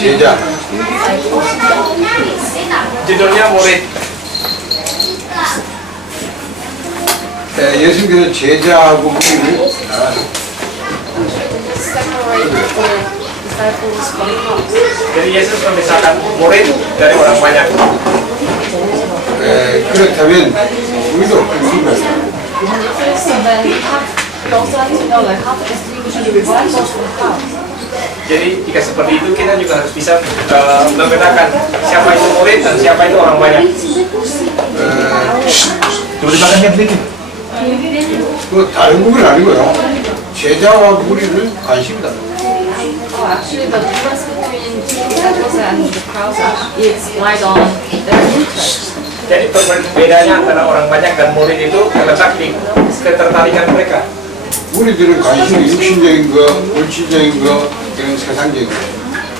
제자. Judulnya murid. 예수님께서 제자하고 무리를 Separate the disciples from house. Jadi Yesus memisahkan murid dari orang banyak. 그렇다면 우리도 그런 So then we also have to know like how to distinguish the disciples from house. Jadi jika seperti itu kita juga harus bisa membedakan siapa itu murid dan siapa itu orang banyak. Coba dimakan sedikit. 그 다른 부분은 아니고요. 제자와 무리는 관심이다. Oh, actually, the difference between disciples and the crowds is lied on their interest. Jadi perbedaannya antara orang banyak dan murid itu terletak di ketertarikan mereka. 무리들은 관심이 육신적인 거, 물질적인 거, 이런 세상적인 거.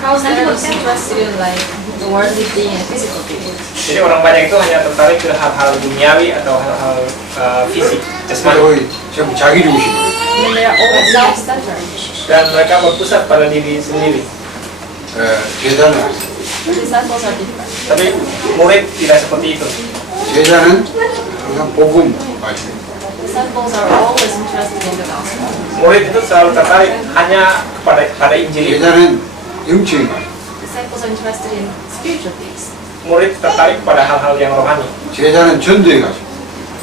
Crowds are just interested in like the worldly thing and physical things. Jadi orang banyak itu hanya tertarik ke hal-hal duniawi atau hal-hal fisik, jasmani. 거의 전부 자기 중심. And they are always self-centered. Dan mereka berpusat pada diri sendiri. 제자는 The disciples are different. Tapi murid tidak seperti itu. 제자는 항상 복음 관심. Disciples are always interested in the gospel. Murid itu selalu tertarik hanya pada Injil. 제자는 영적인 관심. Disciples are interested in spiritual things. Murid tertarik pada hal-hal yang rohani. 제자는 전도에 관심.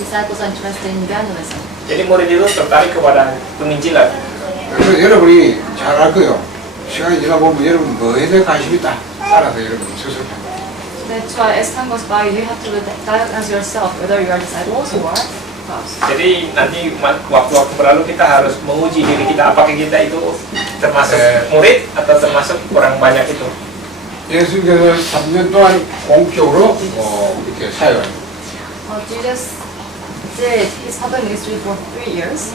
Disciples are interested in evangelism. Jadi murid itu tertarik kepada penginjilan. 그래서 여러분이 잘 알 거예요. 시간이 지나보면 여러분 뭐에 대해 관심이 딱 따라서 여러분 스스로 That's why as time goes by, you have to diagnose yourself whether you are disciples or crowds. Jadi nanti waktu-waktu berlalu kita harus menguji diri kita apakah kita itu termasuk murid atau termasuk orang banyak itu. 예수님께서 3년 동안 공적으로 이렇게 사역을 Jesus did his public ministry for 3 years.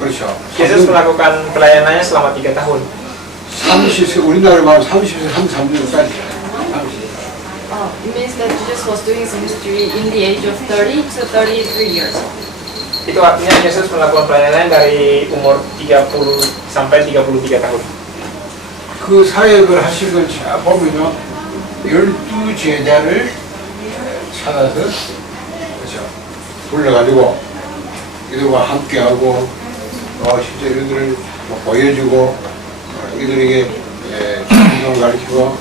그렇죠. Yesus melakukan pelayanannya selama 3 tahun. 30세 우리나라로 말하면 30세 33년까지. It means that Jesus was doing his ministry in the age of 30 to 33 years. Itu artinya Yesus melakukan pelayanan dari umur 30 sampai 33 tahun. 그 사역을 하신 걸 보면요, 12제자를 찾아서 그렇죠. 불러가지고 이들과 함께하고 실제 이들을 보여주고 이들에게 성경을 가르치고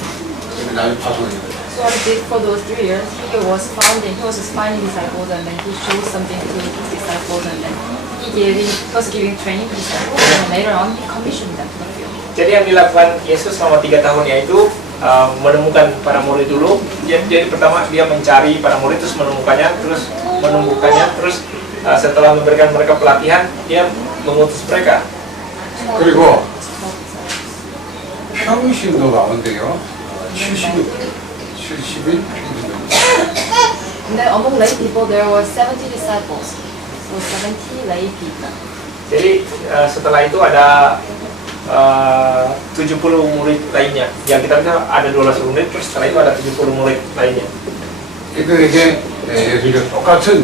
나중에 파송합니다. So what he did for those 3 years, he was just finding disciples, and then he showed something to his disciples, and then he was giving training to disciples, and later on he commissioned them to the field. Jadi yang dilakukan Yesus selama 3 tahun yaitu menemukan para murid dulu. Jadi pertama dia mencari para murid terus menemukannya, terus setelah memberikan mereka pelatihan dia mengutus mereka. 그리고 평신도 가운데요, 70일 And then among lay people, there were 70 disciples, so 70 lay people. Jadi setelah itu ada 70 murid lainnya. Yang kita bisa ada 12 murid, terus setelah itu ada 70 murid lainnya. 이들에게 예수님과 똑같은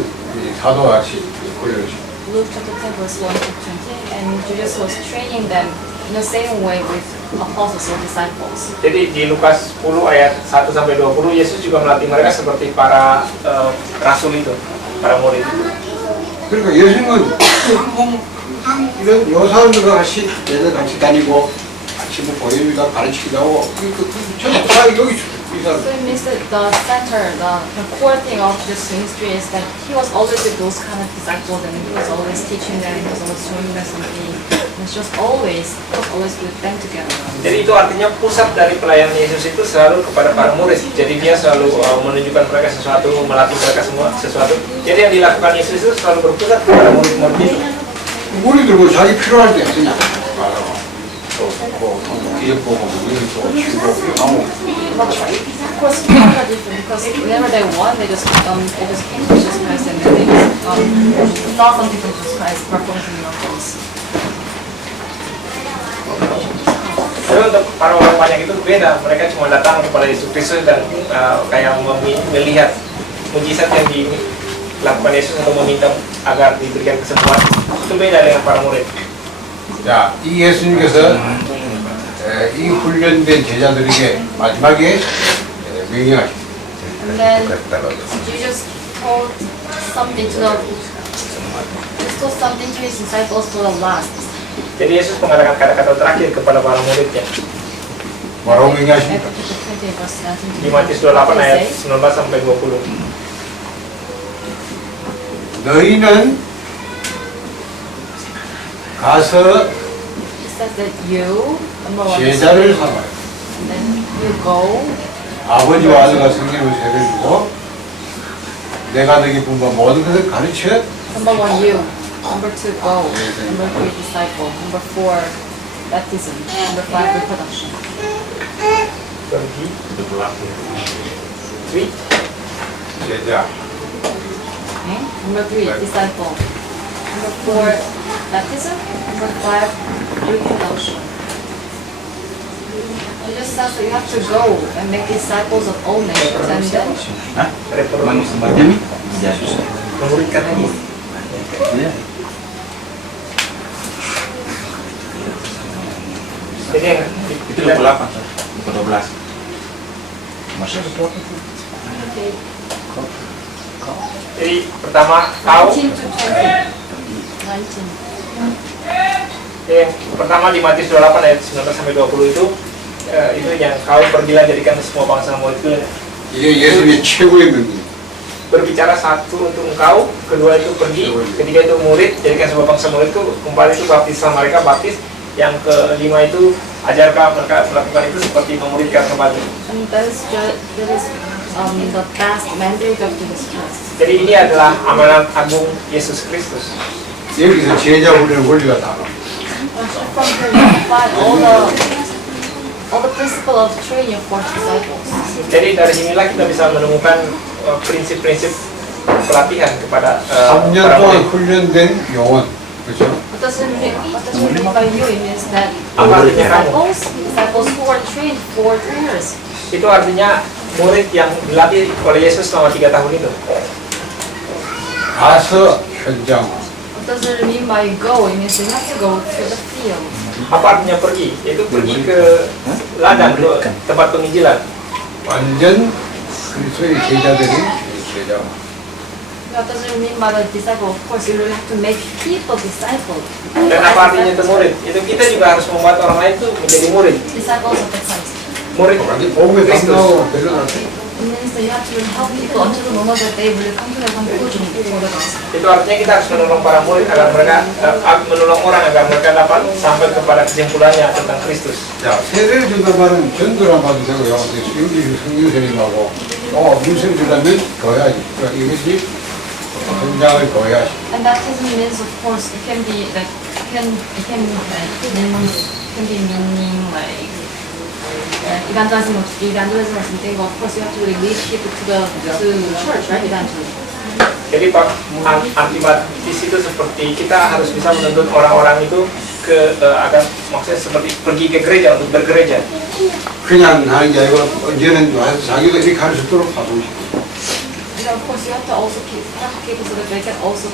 사도와 같이 보여주십니다. Luke chapter 10 verse 1 to 20, and Jesus was training them in the same way with apostles or disciples. Jadi di Lukas 10 ayat 1 sampai 20 Yesus juga melatih mereka seperti para rasul itu, para murid. 그러니까 예수님은 항상 이런 요 사람들과 같이 얘들 같이 다니고 같이 뭐 보여주기도 가르치기도 하고 전부 다 여기 이 사람. So it means that the center, the core thing of Jesus' ministry is that he was always with those kind of disciples, and he was always teaching them, he was always showing them something. And it's just always with them together. Jadi itu artinya pusat dari pelayanan Yesus itu selalu kepada para murid. Jadi dia selalu menunjukkan mereka sesuatu, melatih mereka semua sesuatu. Jadi yang dilakukan Yesus itu selalu berpusat kepada murid-murid itu. 우리들 뭐 자기 필요할 때 쓰냐? 맞아. 뭐 기업 보고 우리는 또 치고 하고. Of course, people are different because whenever they want, they just came to Jesus Christ, and then they just saw something from Jesus Christ, performed some miracles. Tapi untuk para orang banyak itu beda. Mereka cuma datang kepada Yesus Kristus dan kayak melihat mujizat yang dilakukan Yesus untuk meminta agar diberikan kesembuhan. Itu beda dengan para murid. 자, 이 예수님께서 이 훈련된 제자들에게 마지막에 명령하십니다. And then Jesus told something to the told something to his disciples to the last. Jadi Yesus mengatakan kata-kata terakhir kepada para muridnya. 뭐라고 명령하십니까? Chapter 20 verse 19. Di Matius 28 ayat 19 sampai 20. 너희는 가서 It says that you, number one, 제자를 삼아요. then you go, 아버지와 아들과 성령을 세례를 주고 내가 너에게 분부한 모든 것을 가르쳐 number one, you, number two, go, number three, disciple, number four, baptism, number five, reproduction. Pergi. Three. 제자. Okay? Number three, disciple. Number four, baptism. Number five, reproduction. It just says that you have to go and make disciples of all nations, and then Reproduksi. Memuridkan lagi. Jadi yang Itu 28, Sir. 12. Masuk. okay, Jadi pertama kau 19 to 20. 19. yang pertama di Matius 28 ayat 19 sampai 20 itu yang kau pergilah jadikan semua bangsa muridku. 이게 예수님의 최고의 명령. Berbicara satu untuk engkau, kedua itu pergi, ketiga itu murid, jadikan semua bangsa muridku, keempat itu baptislah mereka, baptis, yang kelima itu ajarkan mereka melakukan itu seperti memuridkan kembali. And that is the best mandate of Jesus Christ. Jadi ini adalah amanat agung Yesus Kristus. 여기서 제자 훈련 원리가 다 나와. From here you find all the principle of training for disciples. Jadi dari sinilah kita bisa menemukan prinsip-prinsip pelatihan kepada 3년 para 동안 murid. 훈련된 요원. 그렇죠? What does it mean by you? It means that Apa artinya kamu? disciples who are trained for 3 years. Itu artinya murid yang dilatih oleh Yesus selama 3 tahun itu. 가서 현장. What does it mean by go? It means you have to go to the field. Apa artinya pergi? Itu pergi ke ladang, ke tempat penginjilan. 완전 그리스도의 제자들이 제자. What does it mean by the disciple? Of course, you will have to make people disciples. Dan apa artinya itu murid? Itu kita juga harus membuat orang lain itu menjadi murid. Disciples of the Christ. Murid 완전 복음에 Kristus. 감나고 데려놨어요. It means that you have to help people until the moment that they will come to the conclusion for the gospel. Itu artinya kita harus menolong para murid agar mereka menolong orang agar mereka dapat sampai kepada kesimpulannya tentang Kristus. 자, 세례를 준단 말은 전도란 봐도 되고요. 여기 성경선임하고 또 문서를 주려면 거야지. 그러니까 이것이 성장을 거야지. And baptism means, of course, it can be like meaning like evangelism or something. But of course, you have to lead people to church, right? Evangelism. Jadi Pak antibaptis itu seperti kita harus bisa menuntut orang-orang itu ke agar maksudnya seperti pergi ke gereja untuk bergereja. 그냥 하는 게 아니고 언제는 와서 자기도 이렇게 할 수 있도록 가동시키고. And of course, you have to also have people so that they can also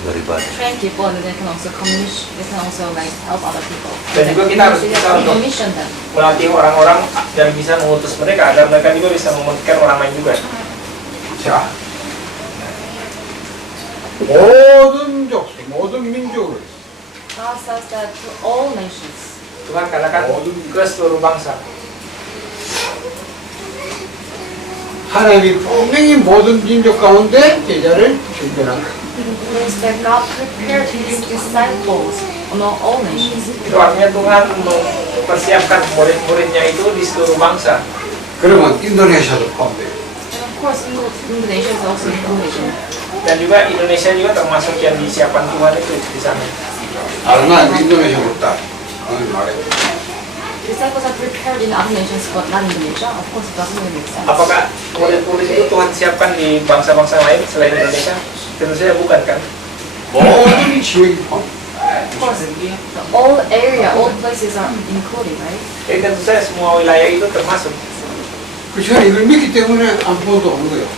train people, and they can also commission. They can also like help other people. Dan juga kita harus bisa untuk commission them. melatih orang-orang dan bisa mengutus mereka agar mereka juga bisa memutihkan orang lain juga. 자, 모든 족속, 모든 민족을 God says that to all nations. Tuhan katakan ke seluruh bangsa. 하나님이 분명히 모든 민족 가운데 제자를 준비한 거예요. It means that God prepared His disciples among all nations. Itu artinya Tuhan mempersiapkan murid-muridnya itu di seluruh bangsa. 그러면 인도네시아도 포함돼요. And of course, Indonesia is also included. Dan juga Indonesia juga termasuk yang disiapkan Tuhan itu di sana. 난 인도네시아 없다. 말해. Disciples are prepared in other nations, but not Indonesia. Of course, it doesn't really make sense. Apakah murid-murid itu Tuhan siapkan di bangsa-bangsa lain selain Indonesia? Tentu saja bukan kan? 모든 지역이 포함. Of course, all area, all places are included, right? Jadi tentu saja semua wilayah itu termasuk. 그렇죠. 이걸 믿기 때문에 안보도 온 거예요.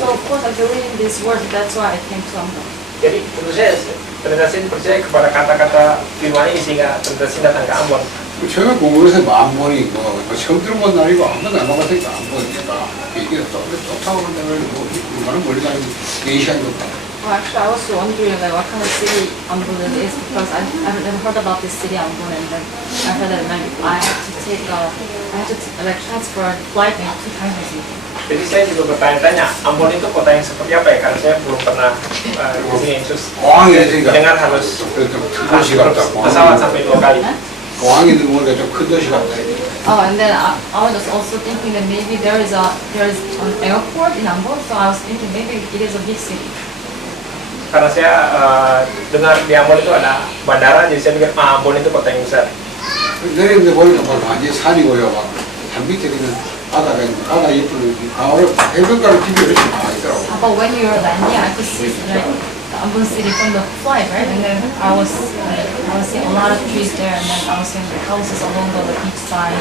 So of course, I believe in this word. That's why I came to Ambon. Jadi tentu saja ternyata saya percaya kepada kata-kata firman ini sehingga ternyata saya datang ke Ambon. 처음에 공부해서 안 보니 뭐 처음 들어본 날이고 한 번도 안 가봤으니까 안 보니까 이게 좋다고 한다면 뭐 얼마나 멀리 가는 4시간이 없다. Well, actually, I was wondering like what kind of city Ambon is because I've never heard about this city Ambon, and then I heard that like I have to like transfer flight like 2 times or something. Jadi saya juga bertanya-tanya, Ambon itu kota yang seperti apa ya? Karena saya belum pernah di sini, terus 공항에 있으니까 dengar harus 큰 도시 같다. pesawat sampai 2 kali. 공항에 들어오니까 좀 큰 도시 같다. Oh, and then I was just also thinking that maybe there is an airport in Ambon, so I was thinking maybe it is a big city. Karena saya dengar di Ambon itu ada bandara, jadi saya pikir Ambon itu kota yang besar. 내리는데 보니까 막 완전 산이고요. 막 산 밑에 있는 바다가 있는 바다 옆으로 가오를 해변가를 비교를 이렇게 다 있더라고. But when you were landing, I could see like the Ambon city from the flight, right? And then I was seeing a lot of trees there, and then I was seeing the houses along the beach side.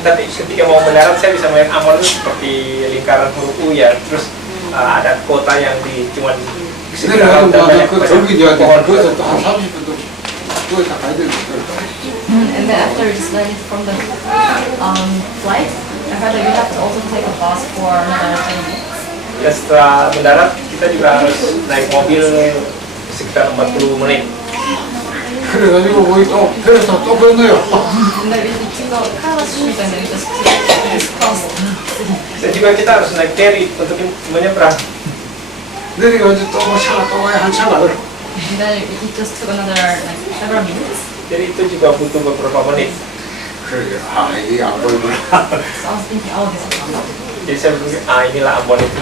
Tapi ketika mau mendarat saya bisa melihat Ambon itu seperti lingkaran huruf U ya. Terus ada kota yang cuma di sekitar laut dan banyak 내려가면 그 저기 이제 pohon. 거기서 또 한 30분 또 거기 다 가야 되는 거니까. And then after just landing from the flight, I heard that you have to also take a bus for another 10 minutes. Ya setelah mendarat kita juga harus naik mobil sekitar 40 menit. 그래가지고 거기 또 배에서 또 건너요. And then we need to go Kara Street and then we just cross the city. Dan juga kita harus naik ferry untuk menyeberang. 내려가지고 또 뭐 차가 또 가야 한 차가 들어. And then it just took another like several minutes. Jadi itu juga butuh beberapa menit. 그러게 이게 안 보이구나. So I was thinking, oh, this is Ambon. Jadi saya berpikir, inilah Ambon itu.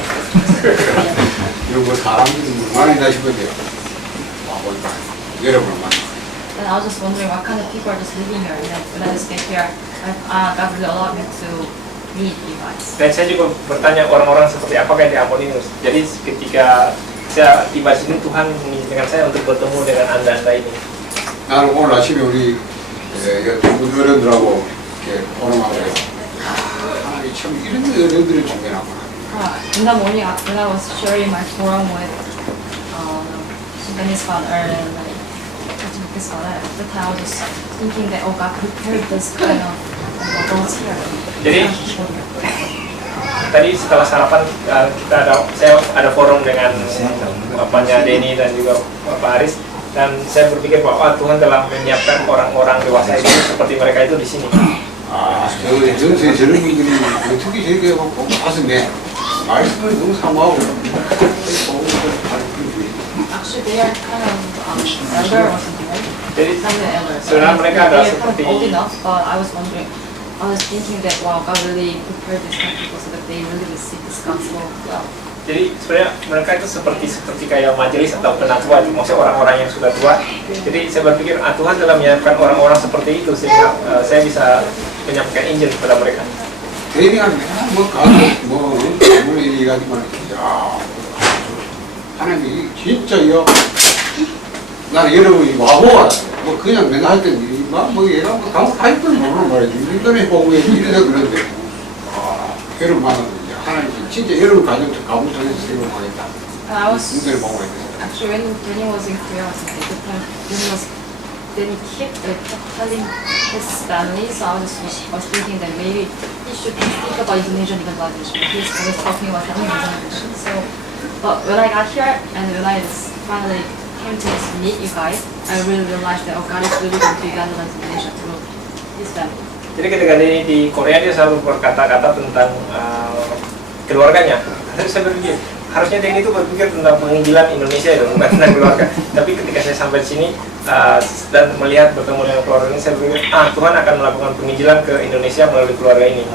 이거 뭐 사람들이 얼마나 싶은데요. 보니까 여러분 만. And I was just wondering what kind of people are just living here. And then when I just get here, God really allowed me to meet you guys. Dan saya juga bertanya orang-orang seperti apa kayak di Ambon ini. Jadi ketika saya tiba di sini, Tuhan mengizinkan saya untuk bertemu dengan anda ini. 나는 오늘 아침에 우리 어른들하고 이렇게 오는 말이에요. 하나님이 참 이런 어른들을 준비하구나. In the morning, when I was sharing my forum with Dennis father and like his father, at the time I was just thinking that oh God prepared this kind of adults here. Jadi tadi setelah sarapan saya ada forum dengan bapaknya Denny dan juga Bapak Aris, dan saya berpikir bahwa Tuhan telah menyiapkan orang-orang dewasa itu seperti mereka itu di sini. 전세 저런 분들이 어떻게 저렇게 하고 가슴에 말씀을 너무 사모하고 Actually, they are kind of elder or something, right? Jadi Kind of elder. sebenarnya mereka They adalah are kind seperti of old enough, but I was wondering, I was thinking that wow, God really prepared these kind of people so that they really receive this gospel well. Jadi sebenarnya mereka itu seperti kayak majelis atau penatua, maksudnya orang-orang yang sudah tua. Jadi saya berpikir Tuhan telah menyiapkan orang-orang seperti itu sehingga saya bisa menyampaikan Injil kepada mereka. 대리가 뭐 가서 뭐 얘기하지만 야 하나님이 진짜요. 나는 여러분이 와보아 뭐 그냥 내가 할 때는 뭐 얘가 뭐 가면 할 줄 모르는 말이지. 인터넷 보고 이래서 그런데 여러분 만나면 하나님 진짜 여러분 가정도 가문 통해서 세워가겠다. I was 인터넷 보고 있어요. actually when he was in Korea or something, the time then he kept telling his family, so I was thinking that maybe he should think about Indonesian evangelization. He's always talking about family evangelization. So, but when I got here and when I just finally came to meet you guys, I really realized that oh God is really going to evangelize Indonesia through his family. Jadi ketika dia di Korea dia selalu berkata-kata tentang keluarganya. Tapi saya berpikir harusnya dia itu berpikir tentang penginjilan Indonesia itu bukan tentang keluarga. Tapi ketika saya sampai di sini dan melihat bertemu dengan keluarga ini, saya berpikir Tuhan akan melakukan penginjilan ke Indonesia melalui keluarga ini.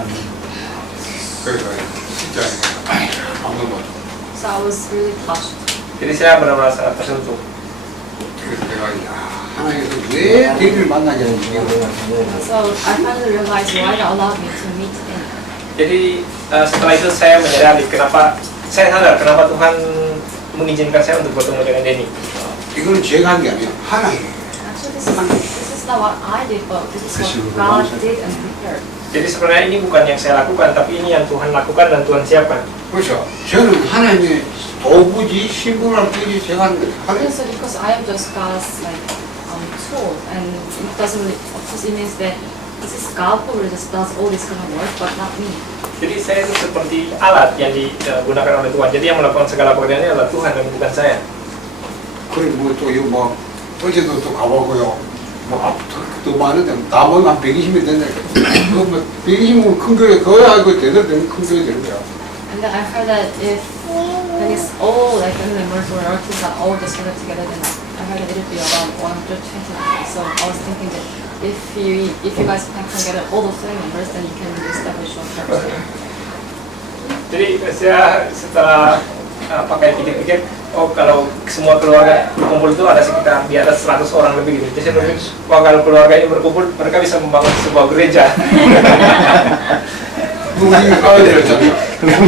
그래서 진짜 아무도 못. So I was really touched. Jadi saya benar-benar sangat tersentuh. 그래서 내가 하나님께서 왜 대리를 만나게 하는지. So I finally realized why God allowed me to meet him. Jadi setelah itu saya menyadari saya sadar kenapa Tuhan mengizinkan saya untuk bertemu dengan Denny. 이거는 제가 한 게 아니에요. 하나님. Actually, this is not what I did, but this is what God did and prepared. Jadi sebenarnya ini bukan yang saya lakukan, tapi ini yang Tuhan lakukan dan Tuhan siapkan. 그렇죠. 저는 하나님의 도구지 신분할 뿐이지 제가 하는 거예요. So because I am just God's like tool, and it doesn't really, of course, it means that this is God who really just does all this kind of work, but not me. Jadi saya itu seperti alat yang digunakan oleh Tuhan. Jadi yang melakukan segala pekerjaannya adalah Tuhan dan bukan saya. 그래 뭐또 이거 뭐 어제도 또 가보고요. 또 많은데 다 보면 한 120이 된다. 그뭐 120은 큰 교회 그거야 이거 제대로 되면 큰 교회 되는 거야. And then I heard that if when it's all like family members or relatives are all just gathered together, then I heard that it would be around 120. So I was thinking that if you guys can gather all those family members, then you can establish one church. Jadi saya setelah pakai pikir-pikir, oh kalau semua keluarga berkumpul itu ada sekitar di atas 100 orang lebih gitu. Jadi saya berpikir, wah kalau keluarga ini berkumpul, mereka bisa membangun sebuah gereja. 우리 아이들 있잖아요.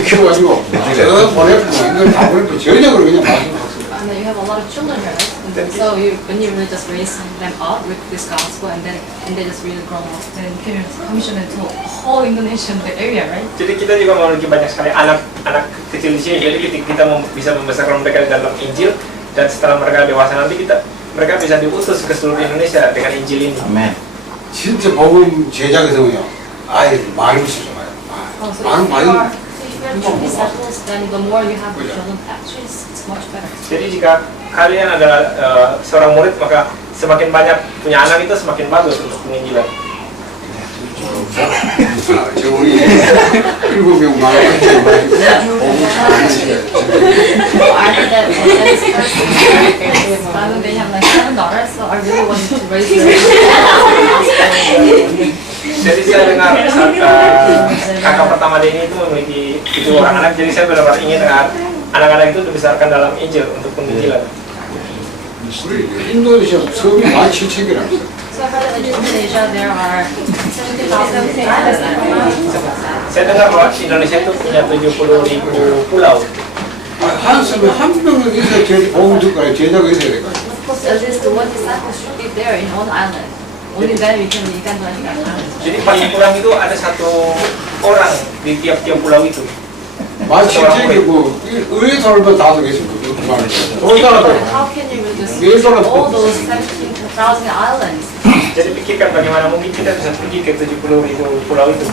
키워가지고 저 보내고 이걸 다 보내고 전적으로 그냥 말씀하세요. And then you have a lot of children here, right? And so when you really just raise them up with this gospel, and they just really grow up, then you can commission it to whole Indonesian area, right? Jadi kita juga memiliki banyak sekali anak-anak kecil di sini. Jadi kita bisa membesarkan mereka di dalam Injil, dan setelah mereka dewasa nanti mereka bisa diutus ke seluruh Indonesia dengan Injil ini. Amin. 진짜 복음 제작에서요. 아이 많이 있어요. Oh, so 많은 if 많이. you are true disciples, then the more you have the children, actually it's much better. Jadi jika kalian adalah seorang murid, maka semakin banyak punya anak itu semakin bagus untuk penginjilan. 저 우리 7명 많이 So I heard that this person, they have like 7 daughters, so I really wanted to raise them. Jadi saya dengar kakak pertama Denny itu memiliki 7 orang anak, jadi saya benar-benar ingin anak-anak itu dibesarkan dalam Injil untuk penginjilan. 우리 인도네시아 섬이 17,000개라고. So I heard that in Indonesia there are 70,000 islands. Saya dengar bahwa Indonesia itu punya 70.000 pulau. 한 섬에 한 명은 있어야 복음 듣고 제자가 있어야 될 거야. Of course, at least one disciple should be there in one island. Only then we can do anything. Jadi paling kurang itu ada 1 orang di tiap-tiap pulau itu. 17,000개 뭐 의회 살면 다 되겠습니까? 그 말을. 돈 But 따라서. how can you really just all those 17,000 islands? Jadi pikirkan bagaimana mungkin kita bisa pergi ke 70.000 pulau itu.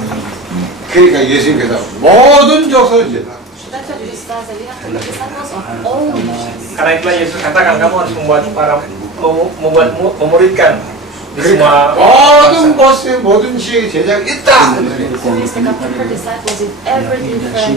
그러니까 예수님께서 모든 족속을 That's what Jesus says that we have to make disciples of all nations. Karena itulah Yesus katakan kamu harus memuridkan di semua 모든 곳에 모든 지역에 제자가 있다. So he's like a prepared disciples in every different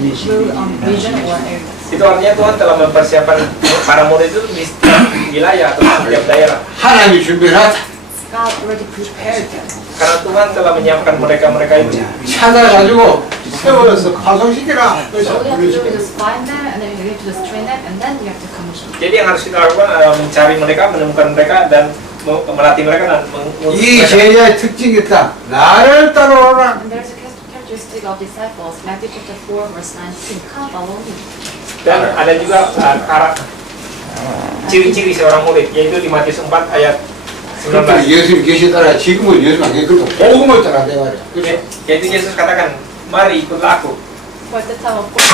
region or area. Itu artinya Tuhan telah mempersiapkan para murid itu di setiap wilayah atau di setiap daerah. 하나님이 준비해놨다. God already prepared them. Karena Tuhan telah menyiapkan mereka itu. 찾아가지고 세워서 파송시키라. So all you have to do is just find them, and then you have to just train them, and then you have to commission. Jadi yang harus kita lakukan adalah mencari mereka, menemukan mereka, dan melatih mereka dan mengutus 이 mereka. 제자의 특징이 있다. 나를 따라오라. And there's a characteristic of disciples, Matthew chapter 4, verse 19. Come follow me. Dan ada juga ciri-ciri seorang murid, yaitu di Matius 4 ayat 그러니까 19. 예수님 계시더라. 지금은 예수님 안 계시고 복음을 따라 대가래. 그렇죠? Yaitu Yesus katakan, mari ikutlah aku. For at the time, of course,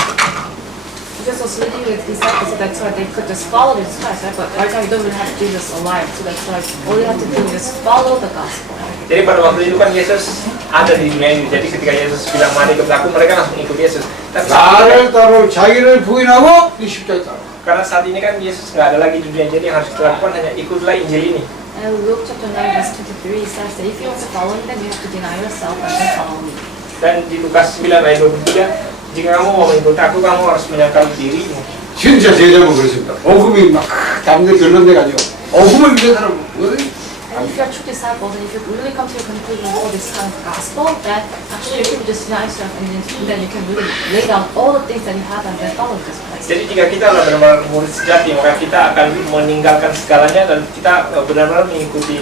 Jesus was leading with disciples, so that's why they could just follow Jesus Christ, right? But right now, you don't really have Jesus alive, so that's why all you have to do is follow the gospel. Jadi pada waktu itu kan Yesus ada di dunia ini. Jadi ketika Yesus bilang mari ikut aku, mereka langsung ikut Yesus. Tapi 나를 따라 자기를 부인하고 이 십자가에 따라. karena saat ini kan Yesus nggak ada lagi di dunia, jadi yang harus kita lakukan hanya ikutlah Injil ini. And Luke chapter 9, verse 23 says that if you want to follow me, then you have to deny yourself and then follow me. Dan di Lukas 9 ayat 23, jika kamu mau mengikut aku, kamu harus menyangkal dirimu. 진짜 제자는 그렇습니다. 복음이 막 담대 결론돼가지고 복음을 믿는 사람은 뭐든 And if you are true disciples, and if you really come to your conclusion of all this kind of gospel, then actually you can just deny yourself, and then you can really lay down all the things that you have and then follow Jesus Christ. Jadi jika kita adalah benar-benar murid sejati, maka kita akan meninggalkan segalanya dan kita benar-benar mengikuti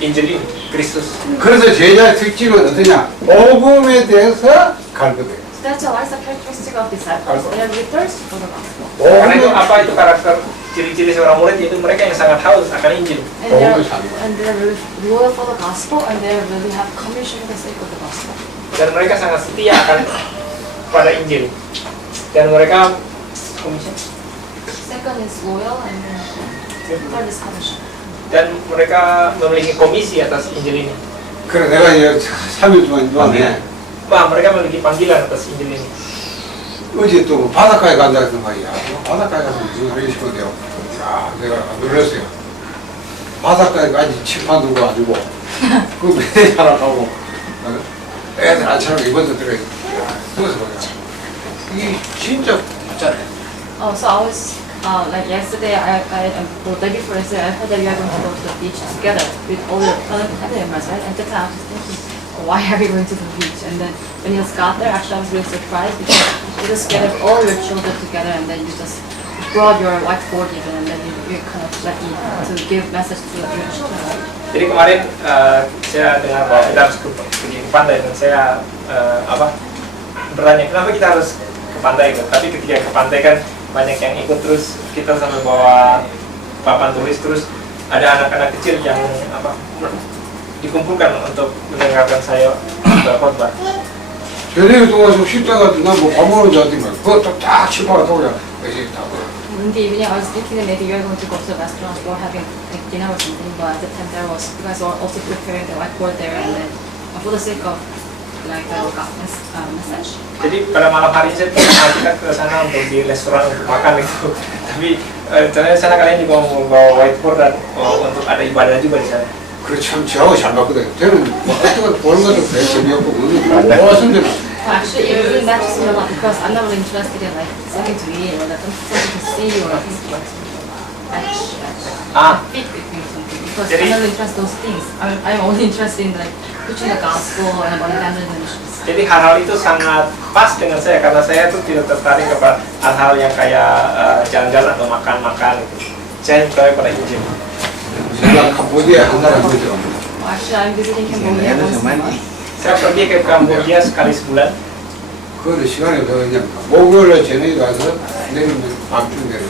Injil ini, Kristus. 그래서 제자의 특징은 어떠냐? 복음에 대해서 갈급해요. So that's why it's a characteristic of disciples. They are really thirsty for the gospel. Karena itu apa itu karakter ciri-ciri seorang murid, yaitu mereka yang sangat haus akan Injil. And they're really loyal for the gospel, and they really have commission for the sake of the gospel. Dan mereka sangat setia akan pada Injil. Dan mereka Second is loyal, and third is commission. dan mereka memiliki komisi atas Injil ini. 그래 내가 이제 3일 동안 누웠네. Wah, mereka memiliki panggilan atas Injil ini. 어제 또 바닷가에 간다 했던 말이야. 바닷가에 가서 무슨 하기 싶은데요. 야, 내가 놀랐어요. 바닷가에까지 칠판 두고 가지고 그 매대 하나 가고 애들 아처럼 입어서 들어야 돼. 그래서 뭐야. 이게 진짜 좋잖아요. Oh, so I was like yesterday. The day before yesterday, I heard that you are going to go to the beach together with all the other family members, right? And at the time, I was just thinking, why are we going to the beach? And then when you just got there, actually, I was really surprised because you just gathered all your children together, and then you just brought your whiteboard even, and then you kind of let me to give message to your children, right? Jadi kemarin saya dengar bahwa kita harus pergi ke pantai dan saya bertanya kenapa kita harus ke pantai kan? Tapi ketika ke pantai kan banyak yang ikut, terus kita sambil bawa papan tulis, terus ada anak-anak kecil yang dikumpulkan untuk mendengarkan saya berkhotbah. 저녁에 또 와서 쉬다가 나뭐 밥 먹는 줄 알았더니 그거 딱 칠판에 떠올려. 이제 다 In the evening, I was thinking that maybe you are going to go to the restaurant or having like dinner or something, but at the time there was, you guys were also preparing the whiteboard there, and then for the sake of like the message. Jadi pada malam hari saya kita ke sana untuk di restoran untuk makan itu. Tapi ternyata sana kalian juga mau bawa whiteboard dan untuk ada ibadah juga di sana. 그래 참 저하고 잘 맞거든. 저는 뭐 어떤 보는 것도 별 재미없고 그거 좋았는데 Well, actually, you're doing that just a lot because I'm not really interested in like something to eat or like something to see or fit with me or something. Because I'm not really interested in those things. I'm only interested in like preaching the gospel and about evangelism issues. Jadi hal-hal itu sangat pas dengan saya karena saya tuh tidak tertarik kepada hal-hal yang kayak jalan-jalan atau makan-makan gitu. Saya tertarik pada Injil. 제가 캄보디아 한 달에 한 번씩 갑니다. Well, actually, I'm visiting Cambodia once a month. Saya pergi ke Kamboja sekali sebulan. 그거는 시간이 더 그냥 목요일에 저녁에 가서 내리면 밤쯤 내려.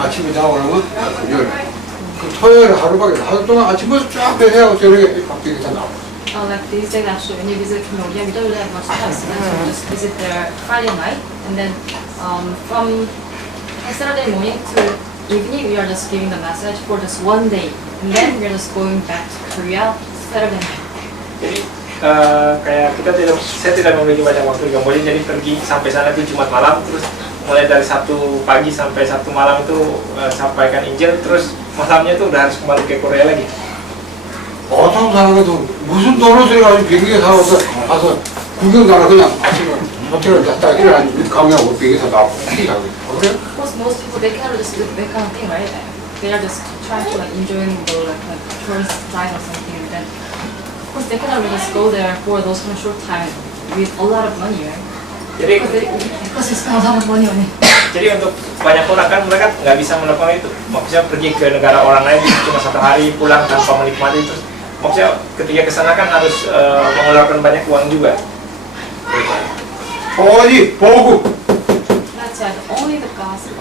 아침에 자고 나면 금요일. 그 토요일 하루밖에 하루 동안 아침부터 쫙 배세하고 저녁에 밖에 다 나와. Like these days, actually, when you visit Cambodia, we don't really have much time, so then we just visit there Friday night, and then from Saturday morning to evening, we are just giving the message for just one day, and then we're just going back to Korea Saturday night. Jadi kayak saya tidak memiliki banyak waktu di Kamboja, jadi pergi sampai sana itu Jumat malam, terus mulai dari Sabtu pagi sampai Sabtu malam itu sampaikan Injil, terus malamnya itu udah harus kembali ke Korea lagi. 보통 사람도 무슨 돈을 써가지고 비행기에 타고서 가서 구경 가나 그냥 아침에 호텔을 갔다가 일어나서 강의하고 비행기에서 나오고 그래? Of course, most people they cannot just do that kind of thing, right? They are just trying to like enjoying the like tourist side or something, and then of course they cannot really just go there for those kind of short time with a lot of money, right? Jadi Because they spend a lot of money on it. Jadi untuk banyak orang kan mereka nggak bisa melakukan itu. Maksudnya pergi ke negara orang lain cuma 1 hari pulang tanpa menikmati, terus maksudnya ketika kesana kan harus mengeluarkan banyak uang juga. 어디 보고 That's right, only the gospel.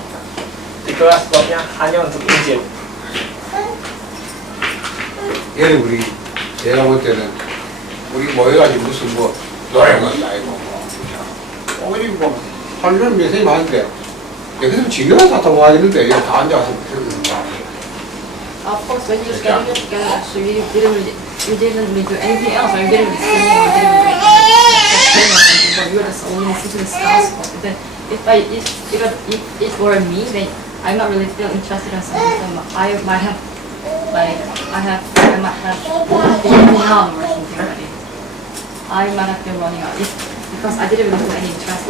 Itulah sebabnya hanya untuk Injil. 예를 우리 제가 볼 때는 우리 모여가지고 무슨 뭐 노래 것도 아니고 뭐 어디 뭐 하려는 메시지 많은데 여기서 지금 다 와있는데 여기 다 앉아서 Of course, when you just get together, actually, we didn't really do anything else. Right? We didn't really sing or we didn't really sing or something, but we were just only listening to this gospel. But then, if it were me, then I might really feel interested in something. I might have been running out or something already. I might have been running out because I didn't really feel any interest.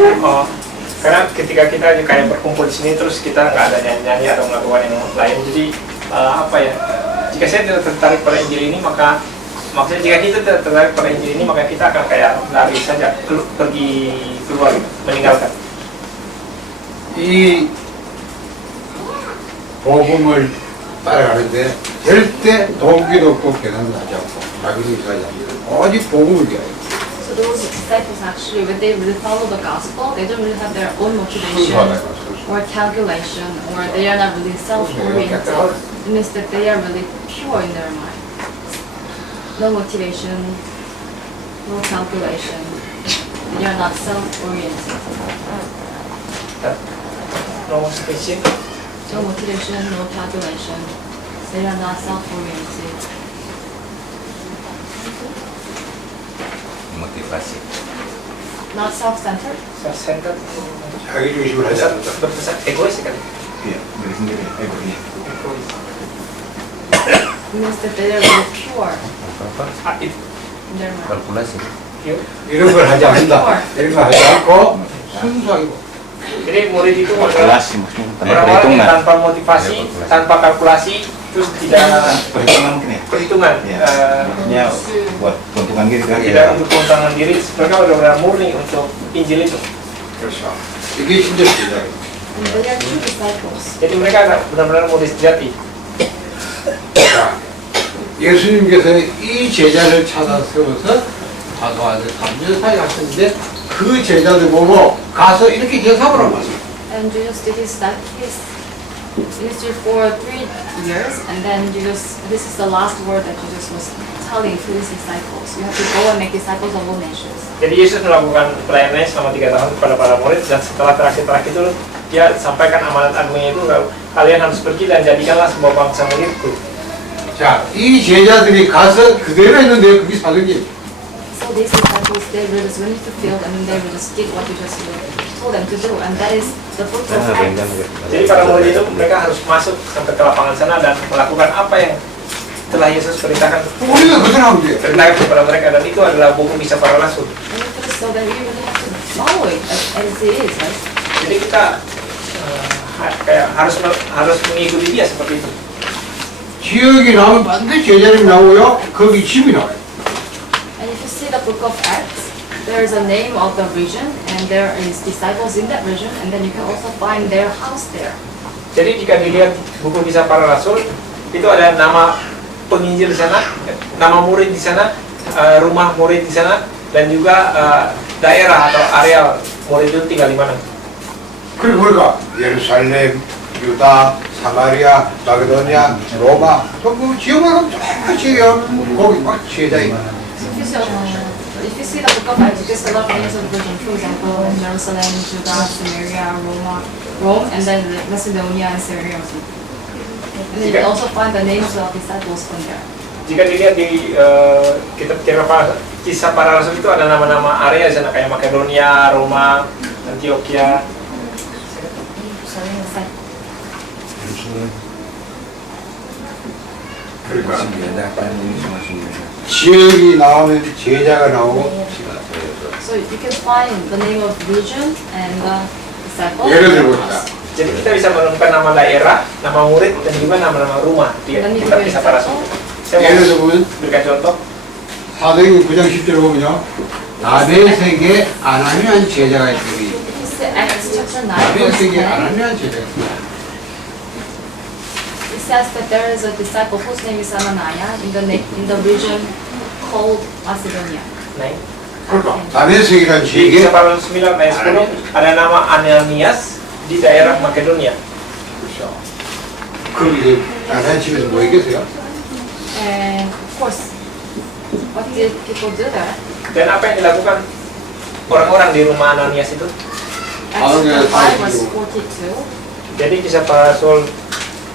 Karena ketika kita kayak berkumpul di sini terus kita nggak ada nyanyi-nyanyi atau melakukan yang lain, jadi jika saya tidak tertarik pada Injil ini, maksudnya jika kita tidak tertarik pada Injil ini, maka kita akan kayak lari saja pergi keluar, meninggalkan. 이 복음을 따라가는데 절대 동기도 없고 계산도 하지 않고 자기도 하지 않고 오직 복음을 위하여. So those disciples actually, when they really follow the gospel, they don't really have their own motivation or calculation, or they are not really self-oriented. It means that they are really pure in their mind. No motivation, no calculation. They are not self-oriented. No motivation. No motivation, no calculation. They are not self-oriented. Motivasi. Not self-centered. Self-centered, 자기 중심을 하지 않는다. berpesan egois kan? Iya, diri sendiri. Iya. Egois. It means that they are very pure Apa-apa? Itu in their mind. Kalkulasi. yuk. 이런 걸 하지 않는다. 이런 걸 하지 않고 순수하게. Jadi murid itu adalah Kalkulasi maksudnya tanpa orang-orang yang perhitungan. tanpa motivasi, tanpa kalkulasi, terus tidak Perhitungan mungkin ya. perhitungan, Iya. Maksudnya buat keuntungan diri kan. tidak untuk keuntungan diri. Mereka benar-benar murni untuk Injil itu. 그렇죠. 이게 진짜 제자예요. And they are true disciples. Jadi mereka benar-benar murid sejati. 자, 예수님께서 이 제자를 찾아 세워서 다소아들 3년 사이 하셨는데 그 제자들 보고 가서 이렇게 대사하라고 말씀. And Jesus did his ministry for 3 years, and then this is the last word that Jesus was telling to his disciples. You have to go and make disciples of all nations. Jadi Yesus melakukan pelayanannya selama 3 tahun kepada para murid, dan setelah terakhir itu dia sampaikan amanat agungnya itu, kalian harus pergi dan jadikanlah sebuah bangsa muridku. 자, 이 제자들이 가서 그대로 했는데 그게 사도행전. So these disciples, they were just went to the field and they were just did what Jesus told them to do, and that is the book of Acts. Jadi para murid itu mereka harus masuk sampai ke lapangan sana dan melakukan apa yang telah Yesus perintahkan 우리도 그대로 하면 돼요. kepada mereka, dan itu adalah buku Kisah Para Rasul. And it is so that we really have to follow it as it is, right? Jadi kita kayak harus mengikuti dia seperti itu. 지역이 나오면 반드시 제자들이 나오고요. 거기 집이 나와요. And if you see the book of Acts, there is a name of the region, and there is disciples in that region, and then you can also find their house there. Jadi jika dilihat buku Kisah Para Rasul, itu ada nama penginjil di sana, nama murid di sana, rumah murid di sana, dan juga daerah atau area murid itu tinggal di mana. 그리고 보니까 예루살렘, 유다, 사마리아, 마게도니아, 로마, 전부 지역만 똑같이 거기 막 제자인. So if you see the book of Acts, there's a lot of names of the region. For example, Jerusalem, Judah, Samaria, Rome, and then Macedonia and Syria. And then you can also find the names of disciples from there. Jika dilihat di kitab Kisah Para Rasul itu ada nama-nama area di sana kayak Makedonia, Roma, Antioquia. 그러니까 Membedakan ini sama sumbernya. 지역이 나오면 제자가 나오고. So you can find the name of region and the disciple. 예를 들어보자. Jadi kita bisa menemukan nama daerah, nama murid, dan juga nama-nama rumah di Dan kitab itu Kisah Para Rasul. Saya 예를 mau 들면 berikan contoh. 사도행전 9장 10절에 보면요. 나베색에 아나니안 제자가 있더니 It's the Acts chapter 9, verse 나베색에 10. 아나니안 제자가 있더니 It says that there is a disciple whose name is Ananias in the region called Macedonia. Nah, 그러니까 나베색이라는 di 지역에 Kisah Para Rasul 9 ayat 10 ada nama Ananias di daerah Makedonia. 그렇죠. 거기 아나니안 집에서 뭐 있겠어요? And of course, what did people do there? Dan apa yang dilakukan orang-orang di rumah Ananias itu? Acts chapter 5, verse 42. Jadi Kisah Para Rasul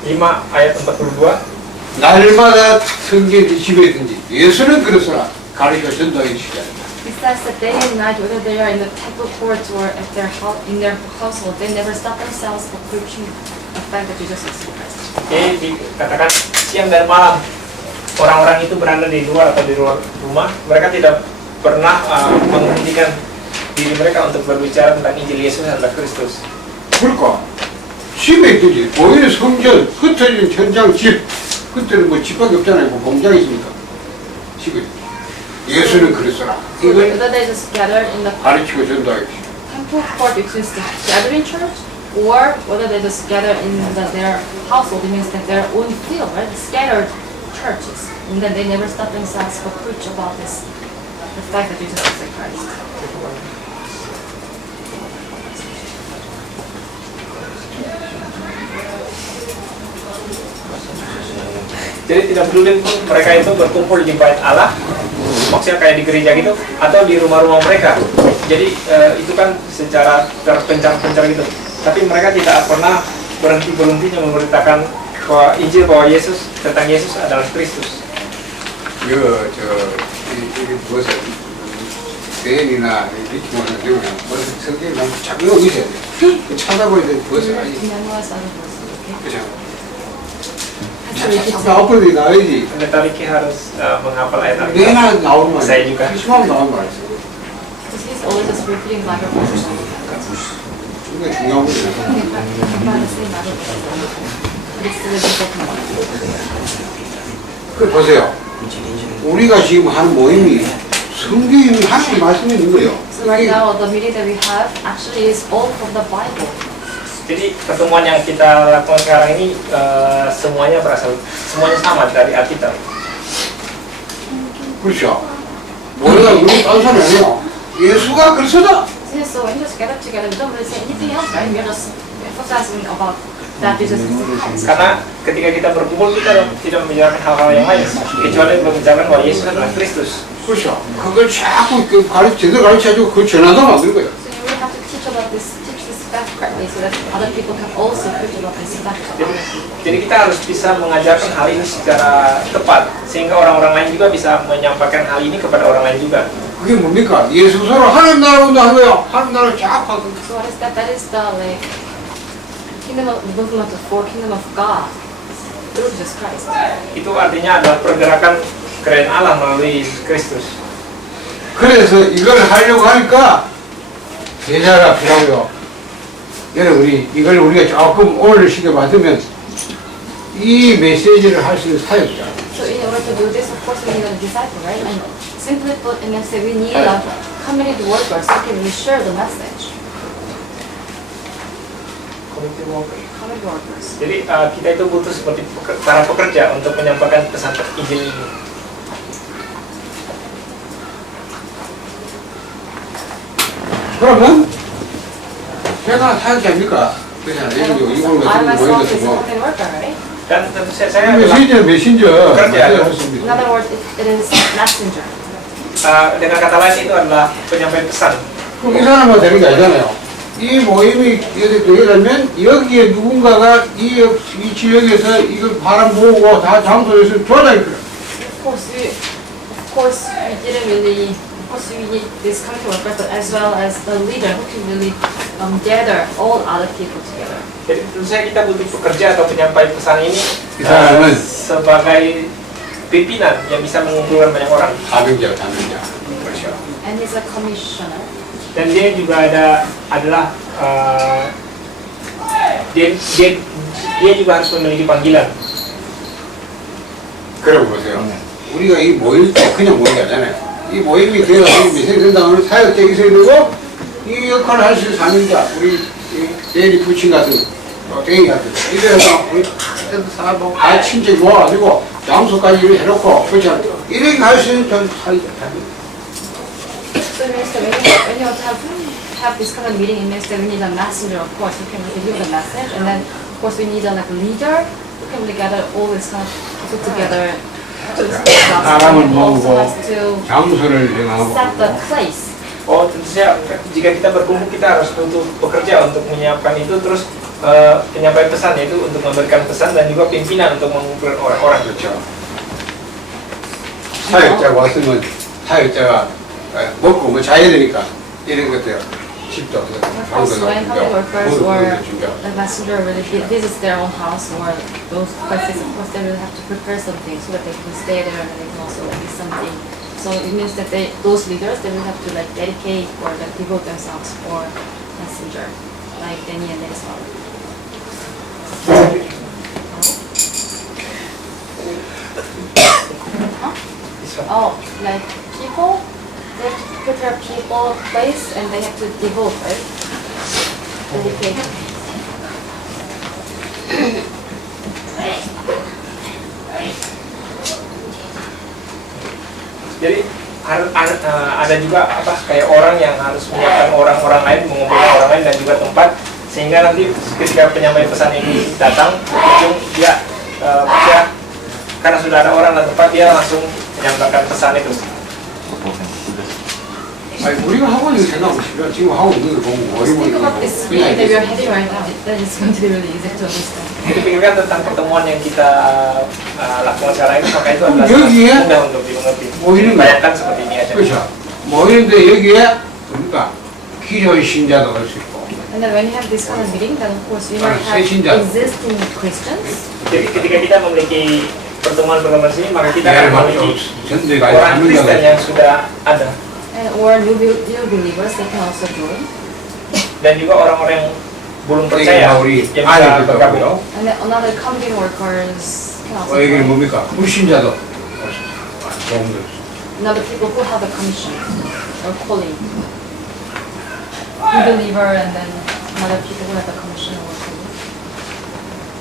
5 ayat 42. 날마다 성경이 집에 있든지 예수는 그렇소라 가르쳐 전도하기 시작합니다. It says that day and night, whether they are in the temple courts or at in their household, they never stop themselves for preaching the fact that Jesus is Christ. Jadi dikatakan siang dan malam orang-orang itu berada di luar atau di luar rumah, mereka tidak pernah menghentikan diri mereka untuk berbicara tentang Injil Yesus adalah Kristus. 그러니까 집에 있든지 보이는 성전, 흩어진 천장, 집 그때는 뭐 집밖에 없잖아요. 뭐 공장이 있습니까? 집에 예수는 그랬어라. So 이걸 whether they just gather in the 가르치고 전도하기 시작. temple court, which is the gathering church, or whether they just gather in their household, it means that their own field, right? Scattered churches. And then they never stop themselves for preach about this, the fact that Jesus is the Christ. Jadi tidak peduli mereka itu berkumpul di bait Allah, maksudnya kayak di gereja gitu, atau di rumah-rumah mereka. Jadi itu kan secara terpencar-pencar gitu. Tapi mereka tidak pernah berhenti-berhentinya memberitakan bahwa Injil bahwa Yesus tentang Yesus adalah Kristus. 이게 무엇을 대인이나 리치모는 되면 무슨 성경이 너무 자꾸 여기 있어야 돼. 찾아보야 돼. 무엇을 아니. Memorize other verses, okay? 그죠? Actually, it's 자꾸 앞으로 나와야지. Pendeta Ricky harus menghafal ayat Alkitab. 내나 나오는 말. Saya juga. 심하면 나오는 말 있어. because he's always just repeating Bible verses all the time. 이게 중요한 거지. About the same Bible verses. But it's still a difficult one. 그 보세요. 우리가 지금 하는 모임이 성경이 하나님 말씀이 있는 거예요. So right now, the meeting that we have actually is all from the Bible. Jadi pertemuan yang kita lakukan sekarang ini semuanya sama dari Alkitab. 그렇죠. 우리가 우리 딴 소리 아니에요. 예수가 그랬어다. So when you just gather together, we don't really say anything else, right? We're just emphasizing about that Jesus is the Christ. Karena ketika kita berkumpul kita tidak membicarakan hal-hal yang lain kecuali membicarakan bahwa Yesus adalah Kristus. 그렇죠. 그걸 자꾸 제대로 가르쳐주고 그 전화도 만드는 거예요. So you really have to teach this fact correctly so that other people can also preach about this fact. Jadi kita harus bisa mengajarkan hal ini secara tepat sehingga orang-orang lain juga bisa menyampaikan hal ini kepada orang lain juga. 그게 뭡니까? 예수서로 하나님 나라 온다 하는 거예요. 하나님 나라 쫙 하고. So what is that? That is the like kingdom of the movement for kingdom of God through Jesus Christ. Itu artinya adalah pergerakan kerajaan Allah melalui Yesus Kristus. 그래서 이걸 하려고 하니까 제자가 필요하고요. 여러분 이걸 우리가 조금 오늘 시켜 받으면 이 메시지를 할 수 있는 사역자. So in order to do this, of course, we need a disciple, right? And simply put, and then say we need a community workers who can really share the message. Community workers. Jadi kita itu butuh seperti para pekerja untuk menyampaikan pesan Injil ini. 그러면 제가 사역자입니까? 그렇잖아요. And of 이걸 course, I 같은 거 myself is a 모이겠고. community worker, right? Dan tentu saya adalah 메신저 메신저 그렇게 In 맞습니다. other words, it is messenger. dengan kata lain itu adalah penyampaian pesan. 그럼 이 사람만 되는 게 아니잖아요. 이 모임이 되게 되려면 여기에 누군가가 이 지역에서 이걸 바람 모으고 다 장소에서 조작이 필요해요. Of course, we didn't really. Of course, we need this community worker, but as well as the leader who can really gather all other people together. Jadi tentu saja kita butuh pekerja atau penyampai pesan ini Misalnya. sebagai pimpinan yang bisa mengumpulkan banyak orang. 다명자. 그렇죠. And he's a commissioner. Dan dia juga adalah dia juga harus memiliki panggilan. 그럼 보세요. 우리가 이 모일 때 그냥 모이는 게 아니잖아요. 이 모임이 되어서 미생된다면 사역자가 있어야 되고 이 역할을 할 수 있는 사명자 우리 대리 부친 같은 땡이 같은 이래서 우리 사람 다 친척 모아가지고 장소까지 이렇게 해놓고 그렇잖아. 이렇게 할 수 있는 전 사역자. So it means that when you want to have this kind of meeting, it means that we need a messenger, of course, who can really give the message, and then of course we need a leader who can really gather all this kind of people together. 사람을 And also 모으고 has to 장소를 정하고 set the place. Oh tentu saja jika kita berkumpul kita harus butuh pekerja untuk menyiapkan itu terus penyampaian pesan yaitu untuk memberikan pesan dan juga pimpinan untuk mengumpulkan orang-orang. 그렇죠. 사역자가 왔으면 사역자가 먹고 뭐 자야 되니까 이런 것들 집도 Of course, when community workers or the messenger really visits their own house or those places, of course, they really have to prepare something so that they can stay there and they can also eat something. So it means that those leaders, they will have to dedicate or devote themselves for messenger, like Danny and Dennis father. Oh, like people, they have to prepare people, place, and they have to devote, right? Dedicate. Jadi ada juga kayak orang yang harus menyiapkan orang-orang lain, mengumpulkan orang lain dan juga tempat sehingga nanti ketika penyampaian pesan ini datang, dia karena sudah ada orang dan tempat dia langsung menyampaikan pesan itu. 아니 우리가 하고 있는 생각은 싫어. 지금 하고 있는 거 보면 Just think about this meeting that we are 그냥 having right now. Then it's going to be really easy to understand. Jadi pikirkan tentang pertemuan yang kita lakukan sekarang ini, maka itu adalah 여기에 sangat mudah untuk dimengerti. 모이는 거야. Bayangkan seperti ini aja. 그렇죠. 모이는데 여기에 뭡니까? 기존 신자도 올 수 있고 And then when you have this kind of meeting, then of course you might have 신자. existing Christians. Jadi ketika kita memiliki pertemuan-pertemuan sini, maka kita akan 내가 memiliki 전도가 orang 하는 Kristen 자가 yang sudah ada, And or new believers, they can also join. dan juga orang-orang yang belum 여기 percaya 우리 yang bisa 아이들도 bergabung. 있고요. And then another community workers can also 여기는 join. 뭡니까? 불신자도 올 수 있고 도움도 줄 수 있고 Another people who have a commission or calling. New believer and then another people who have a commission or calling.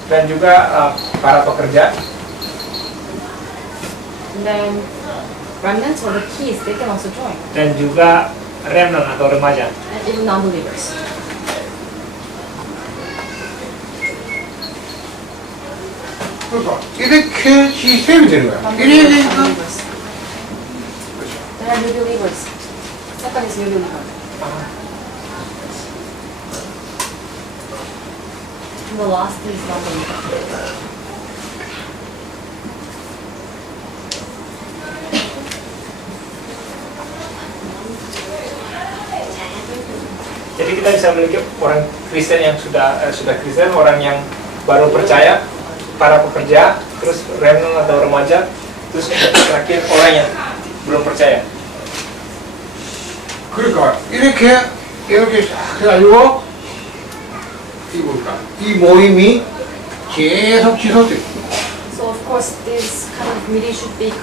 Dan juga para pekerja, And then remnants or the keys, they can also join. dan juga remnant atau remaja. And even non-believers. 그러니까 이렇게 시스템이 되는 거야. Non-believers, 이러니까 non-believers. There are new believers. Second is new believer. And the last is non-believer. Jadi kita bisa memiliki orang Kristen yang sudah Kristen, orang yang baru percaya, para pekerja, terus remnant atau remaja, terus terakhir orang yang belum percaya. 그러니까 이렇게 싹 해가지고 이 뭘까? 이 모임이 계속 지속돼. So of course this kind of meeting should be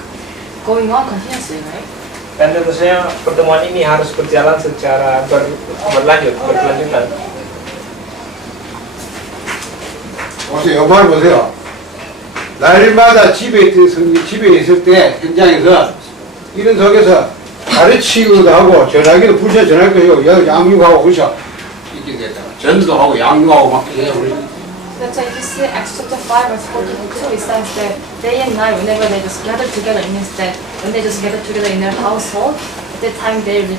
going on continuously, right? Dan tentu saja pertemuan ini harus berjalan secara berkelanjutan. 보세요, 여말 보세요. 날마다 집에 있을 때 현장에서 이런 속에서 가르치기도 하고 전화기도 불새 전화기도 하고 양육하고 그렇죠. 이렇게 됐다. 전도하고 양육하고 막 이래 우리. That's why if you see Acts chapter 5 verse 42, it says that day and night, whenever they just gather together, it means that when they just gather together in their household, at that time they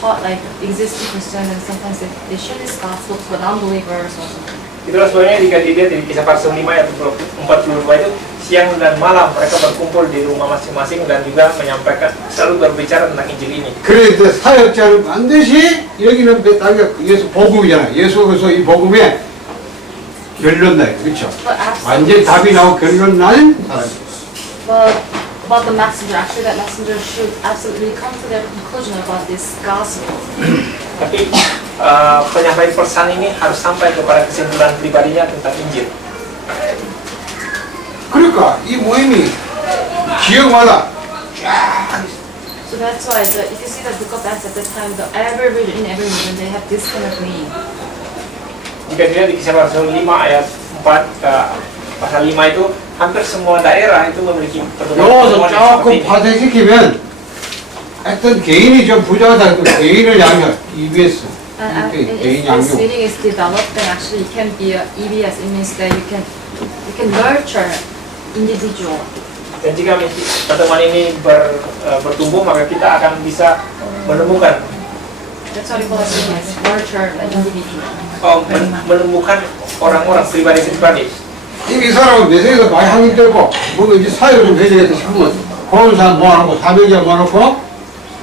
taught like existing Christians, and sometimes they share this gospel to non-believers or something. Itulah sebabnya jika dilihat di kisah pasal 5 ayat 42 itu, siang dan malam mereka berkumpul di rumah masing-masing dan juga menyampaikan, selalu berbicara tentang Injil ini. 그래 이제 사역자는 반드시 여기는 당연 예수 복음이잖아. 예수께서 이 복음에 결론 나요. 그렇죠. 완전 답이 나오고 결론 나는 사람. But about the messenger, actually that messenger should absolutely come to their conclusion about this gospel. Tapi penyampaian pesan ini harus sampai kepada kesimpulan pribadinya tentang Injil. 그러니까 이 모임이 지역마다 쫙 So that's why if you see the book of Acts at the time, every region, in every region, they have this kind of meaning. Jika dilihat di kisah pasal 5 ayat 4 pasal 5 itu, hampir semua daerah itu memiliki 여기서 pertemuan yang seperti 조금 ini. 파생시키면 어떤 개인이 좀 부자하다 그 개인을 양육 EBS And 개인 if this 양육 meaning is developed, then actually it can be a EBS. It means that you can nurture individual. Dan jika pertemuan ini bertumbuh, maka kita akan bisa menemukan That's what we call it EBS, nurture an individual. menemukan orang-orang pribadi-pribadi. 이 사람은 내세에서 많이 하기 되고 뭔가 이제 사회를 좀 해야겠다 싶으면 그런 사람 모아놓고 사명자 모아놓고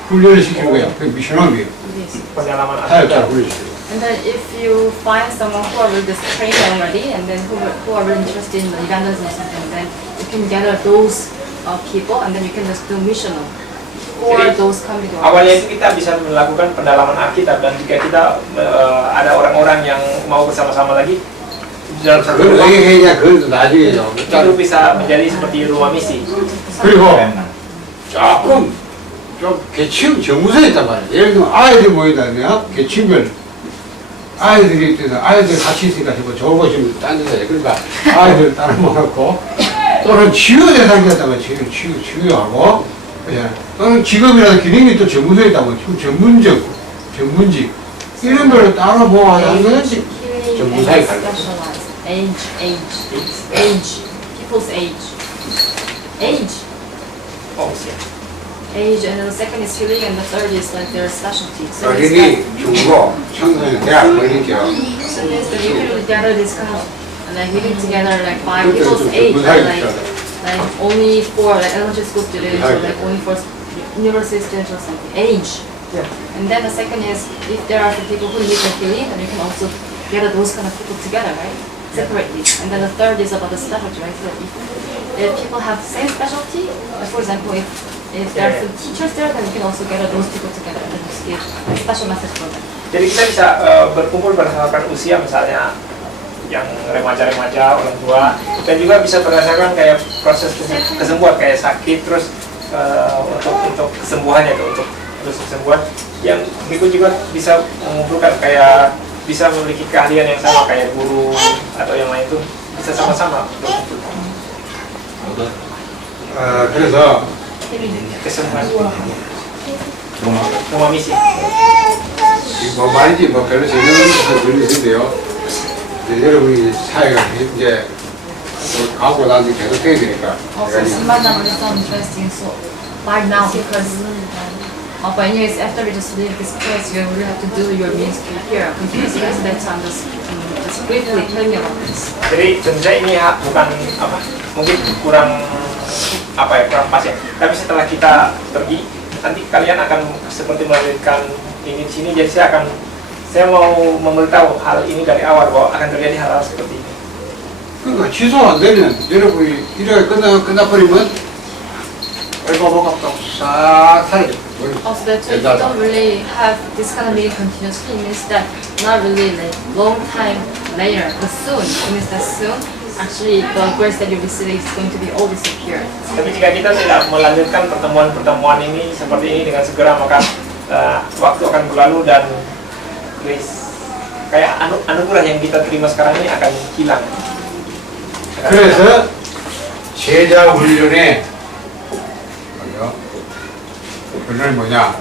훈련을 시키는 거야. 그게 미션업이에요. EBS. Pengalaman 사역자를 Alkitab. 훈련시키는 And then if you find someone who are really just trained already, and then who are really interested in the evangelism or something, then you can gather those people, and then you can just do missional for Jadi, those community awalnya workers. itu kita bisa melakukan pendalaman Alkitab, dan jika kita ada orang-orang yang mau bersama-sama lagi dalam satu 그걸 rumah, 왜 해냐 그건 나중에죠. itu bisa menjadi seperti rumah misi. 그리고 remnant. 조금 좀 계층 정무서에 있단 말이야. 예를 들면 아이들 모이다면 계층별 아이들이 있어서 아이들 같이 있으니까 뭐 좋은 곳이면 딴 데서 해. 그러니까 아이들 따라 모아놓고 또는 치유 대상자다면 치유하고 그냥 또는 직업이라도 기능이 또 정무서에 있다면 전문직 이런 거를 따로 모아서 하는 건 Healing 전문사에 and 갈려. specialized. Age, people's age. Oh, siap. age, and then the second is healing, and the third is like their specialty. So it's 어린이, 중고, 청소년, 대학 어린이죠. so means that you can really gather this kind of like living together like by 그것도 people's 좀 age, 무사히 like 있어야 돼. only for like elementary school students or 무사히 like only for university students or something age. And then the second is if there are some people who need the healing, then you can also gather those kind of people together, right? Separately. And then the third is about the specialty, right? So if people have the same specialty, like for example, if there are some teachers there, then you can also gather those people together and then just give a special message for them. Jadi kita bisa berkumpul berdasarkan usia misalnya yang remaja-remaja, orang tua, dan juga bisa berdasarkan kayak proses kesembuhan kayak sakit terus untuk kesembuhannya itu untuk terus kesembuhan. Yang berikut juga bisa mengumpulkan kayak bisa memiliki keahlian yang sama kayak guru atau yang lain itu bisa sama-sama untuk 그래서 kesembuhan rumah misi. 뭐 말인지 뭐 별로 재미없는 분이신데요. 여러분이 사회가 이제 또 가고 나서 계속 해야 되니까. Also, Sambandam is so interesting. So, right now, because but anyways, after we just leave this place, you really have to do your ministry here. Continuously, that's time just briefly tell me about this. Jadi tentu saja ini bukan apa mungkin kurang kurang pas ya. Tapi setelah kita pergi, nanti kalian akan seperti melanjutkan ini di sini. Jadi saya mau memberitahu hal ini dari awal bahwa akan terjadi hal-hal seperti ini. 그러니까 취소 안 되면 여러분이 일을 끝나버리면 얼마나 갔다고 싹 사라져. Also, that if you don't really have this kind of meeting continuously, it means that not really like long time later, but soon. It means that soon, actually, the grace that you're receiving is going to be all disappeared. Tapi jika kita tidak melanjutkan pertemuan-pertemuan ini seperti ini dengan segera, maka waktu akan berlalu dan grace kayak anugerah yang kita terima sekarang ini akan hilang. 그래서 제자 훈련의 훈련이 뭐냐?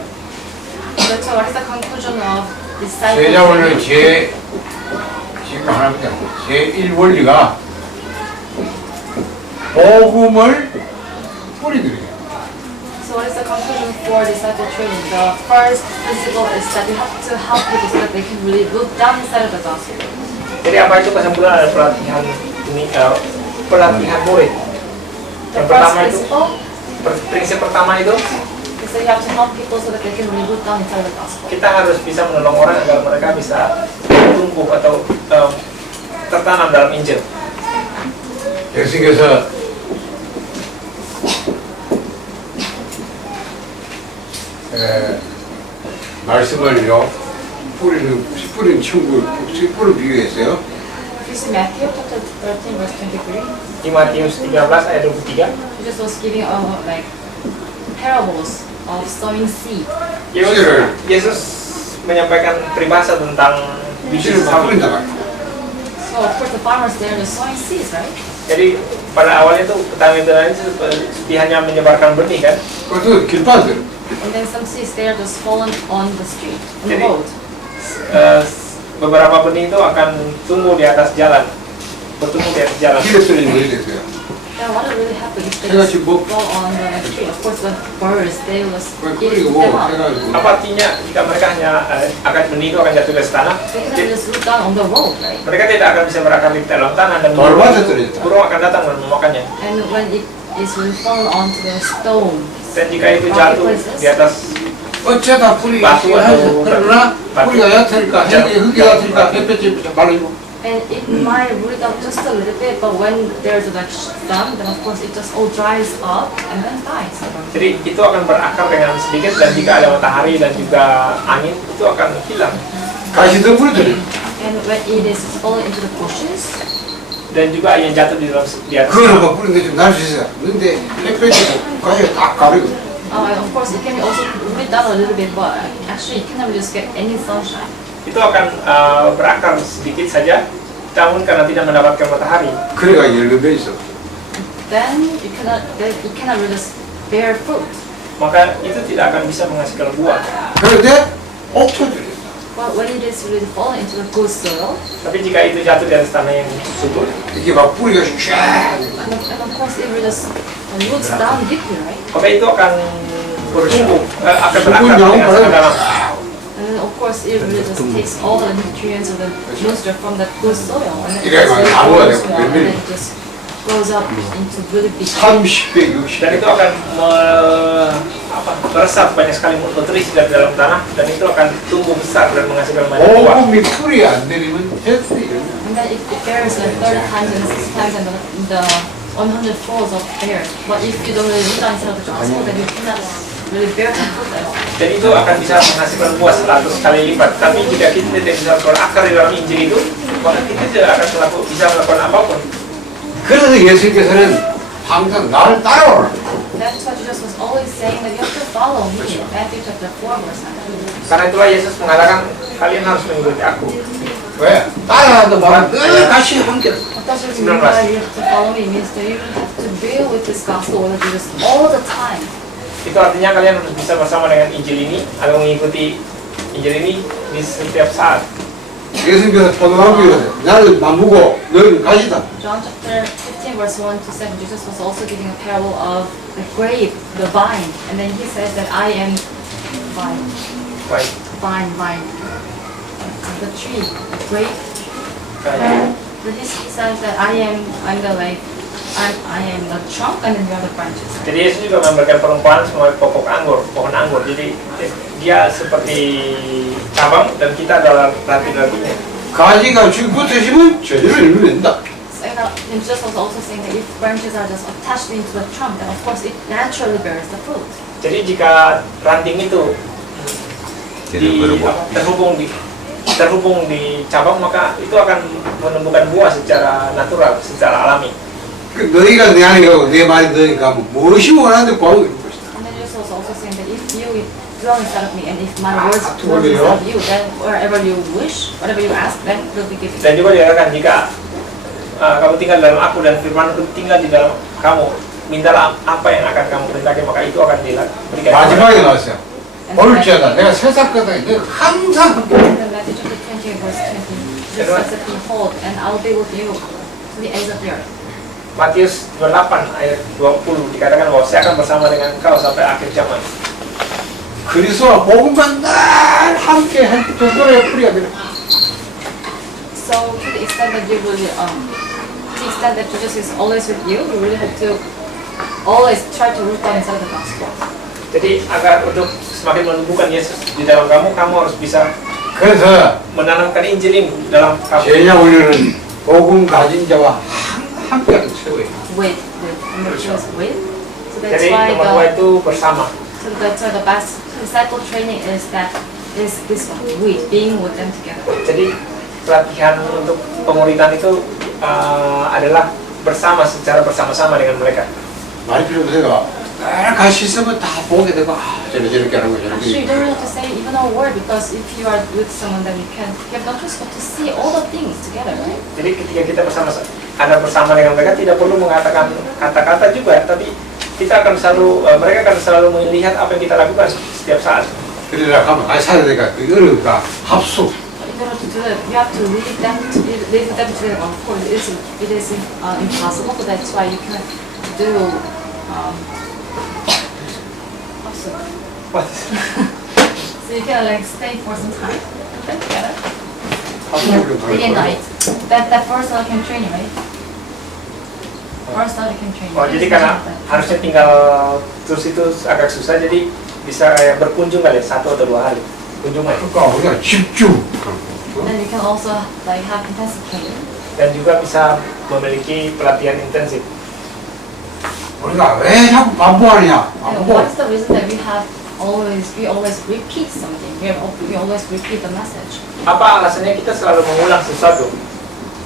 So, what is the conclusion of discipleship? 제자 훈련 지금 하나밖에 안 돼. 제1원리가 복음을 뿌리는 거예요. So, what is the conclusion for disciple training? The first principle is that you have to help people so that they can really look down inside of the gospel. Jadi apa itu kesimpulan dari pelatihan ini pelatihan murid? The Yang first pertama itu principle prinsip pertama itu is that you have to help people so that they can really look down inside of the gospel. kita harus bisa menolong orang agar mereka bisa tumbuh atau tertanam dalam Injil. 예수님께서 말씀을요 뿌린 친구 뿌를 비유했어요. This is Matthew chapter 13 verse 23. Di Matius 13 ayat 23. Jesus was giving like parables of sowing seed. Yesus menyampaikan peribahasa tentang biji 씨를 막 sawi. 뿌린다 말이야. So of course the farmers there are sowing seeds, right? Jadi pada awalnya itu petani-petani itu dia hanya menyebarkan benih kan. 그것도 길바들. And then some seeds they are just fallen on the street, on the Jadi, road. Beberapa benih itu akan tumbuh di atas jalan, bertumbuh di atas jalan. 길에 쓰는 일이 됐어요. Then what really happened is they 해가 just 지고 fall on the street. Of course the birds they was eating 뿌리고 them up. 해가지고 Apa artinya jika mereka hanya akan benih itu akan jatuh ke tanah? They cannot just root down on the road, right? Mereka tidak akan bisa berakar di dalam tanah dan Dormasa ternyata. burung akan datang dan memakannya. And when it is really fallen onto the stone, Dan jika itu jatuh di atas 어쩌다 뿌리가 batu 해서 atau 그러나 뿌리가 얕으니까 흙이 얕으니까 햇볕이 말리고 and it might root up just a little bit, but when there's like sun, then of course it just all dries up and then dies. jadi itu akan berakar dengan sedikit dan jika ada matahari dan juga angin itu akan hilang. 가시도 뿌리더니 And when it is falling into the bushes, Dan juga yang jatuh di atas 그거는 막 뿌리는 게 좀 날 수 있어요. 근데 햇볕이 가시가 딱 가리고 and of course it can be also root down a little bit, but actually you cannot just get any sunshine. itu akan berakar sedikit saja, namun karena tidak mendapatkan matahari, 그래가 열매 있어. Then it cannot really bear fruit. maka itu tidak akan bisa menghasilkan buah. 그런데 옥토들이 But when it is really falling into the good soil, Tapi jika itu jatuh di atas tanah yang subur, 이게 막 뿌리가 쫙 and of course it really just roots down deeply, right? maka itu akan bertumbuh, akan berakar Sungguh jauh dengan sangat padahal. dalam. And then of course it really just takes all the nutrients of the moisture from that good soil and then it 이래 just 막 really 나무가 grows 되고 well and 밀밀. then it just grows up into really big. 30배, 60배. Dan itu akan meresap banyak sekali nutrisi dari dalam tanah dan itu akan tumbuh besar dan menghasilkan banyak buah. 보험이 풀이 안 내리면 됐어, 이거는. And then it bears like 30 times and 60 times and the 100 folds of bears. But if you don't really root down inside of the gospel, then you cannot really bear the fruit at all. Dan itu akan bisa menghasilkan buah 100 kali lipat. Tapi jika kita tidak bisa berakar di dalam Injil itu, maka kita tidak akan bisa melakukan apapun. 그래서 예수님께서는 항상 나를 따라오라. That's what Jesus was always saying, that you have to follow me. Matthew chapter 4 verse 9. Karena itulah Yesus mengatakan, kalian harus mengikuti aku. 왜? 따라하는 말은 늘 같이 함께. What does it mean by you have to follow me? It means that you have to be with this gospel with Jesus all the time. Itu artinya kalian harus bisa bersama dengan Injil ini atau mengikuti Injil ini di setiap saat. 예수님께서 포도나무에 나를 만보고 너희는 가시다. John chapter 15 verse 1 to 7, Jesus was also giving a parable of the grape, the vine, and then he says that I am vine, Baik. vine, the tree, the grape. Baik. And then he says that I'm the like, I am the trunk and then you are the branches. Jadi Yesus juga memberikan perumpamaan sebagai pokok anggur, pohon anggur. Jadi dia seperti cabang dan kita adalah ranting-rantingnya. 가지가 쭉 붙으시면 제대로 이루어진다. And Jesus was also saying that if branches are just attached into the trunk, then of course it naturally bears the fruit. Jadi jika ranting itu terhubung di cabang, maka itu akan menumbuhkan buah secara natural, secara alami. 너희가 내 안에 가고 내 말이 너희 가면 무엇이 원하는데 구하고 있는 것이다. And then Jesus was also saying that if you dwell inside of me and if my words 또 dwell 그래요? inside of you, then wherever you wish, whatever you ask, then will be given. Dan juga dikatakan jika kamu tinggal dalam aku dan firman itu tinggal di dalam kamu, mintalah apa yang akan kamu perintahkan, maka itu akan diberikan. 마지막에 나왔어요. 볼지어다 내가 세상까지 내가 항상 함께. And then Matthew chapter 20 verse 20, Jesus said, behold, and I will be with you to the ends of the earth. Matius 28 ayat 20 dikatakan bahwa saya akan bersama dengan engkau sampai akhir zaman. 그리스도와 복음과 늘 함께 할 정도의 뿌리가 되는. So to the extent that you really, to the extent that Jesus is always with you, you really have to always try to root down inside the gospel. Jadi agar untuk semakin menumbuhkan Yesus di dalam kamu, kamu harus bisa 그래서 menanamkan Injil ini dalam kamu. 제자 훈련은 복음 가진 자와 함께하는 최고예요. With, number two is with. So that's Jadi why nomor 2 itu bersama. so that's why the best disciple training is this one, with, being with them together. Jadi pelatihan untuk pemuridan itu adalah secara bersama-sama dengan mereka. 말이 필요 없어요. 같이 있으면 다 보게 되고 저렇게 하는 거 Actually, you 저렇게. don't really have to say even a word because if you are with someone, then you have no choice but to see all the things together, right? Jadi ketika kita bersama dengan mereka tidak perlu mengatakan kata-kata juga, tapi kita akan mereka akan selalu melihat apa yang kita lakukan setiap saat. 그러다 가면 같이 살아야 되니까 어려우니까 합숙. In order to do that, you have to lead them together. Of course, it is impossible, but that's why you can do so you can like stay for some time together. Day and night. That personal can train you, right? Personal can train you. Oh, jadi karena harusnya tinggal terus itu agak susah, jadi bisa kayak berkunjung kali 1 atau 2 hari kunjungan. 그러니까 우리가 집중. Then you can also like have intensive training. Dan juga bisa memiliki pelatihan intensif. 우리가 왜 자꾸 반복하느냐? And 반복. what's the reason that we always repeat something? We always repeat the message. Apa alasannya kita selalu mengulang sesuatu?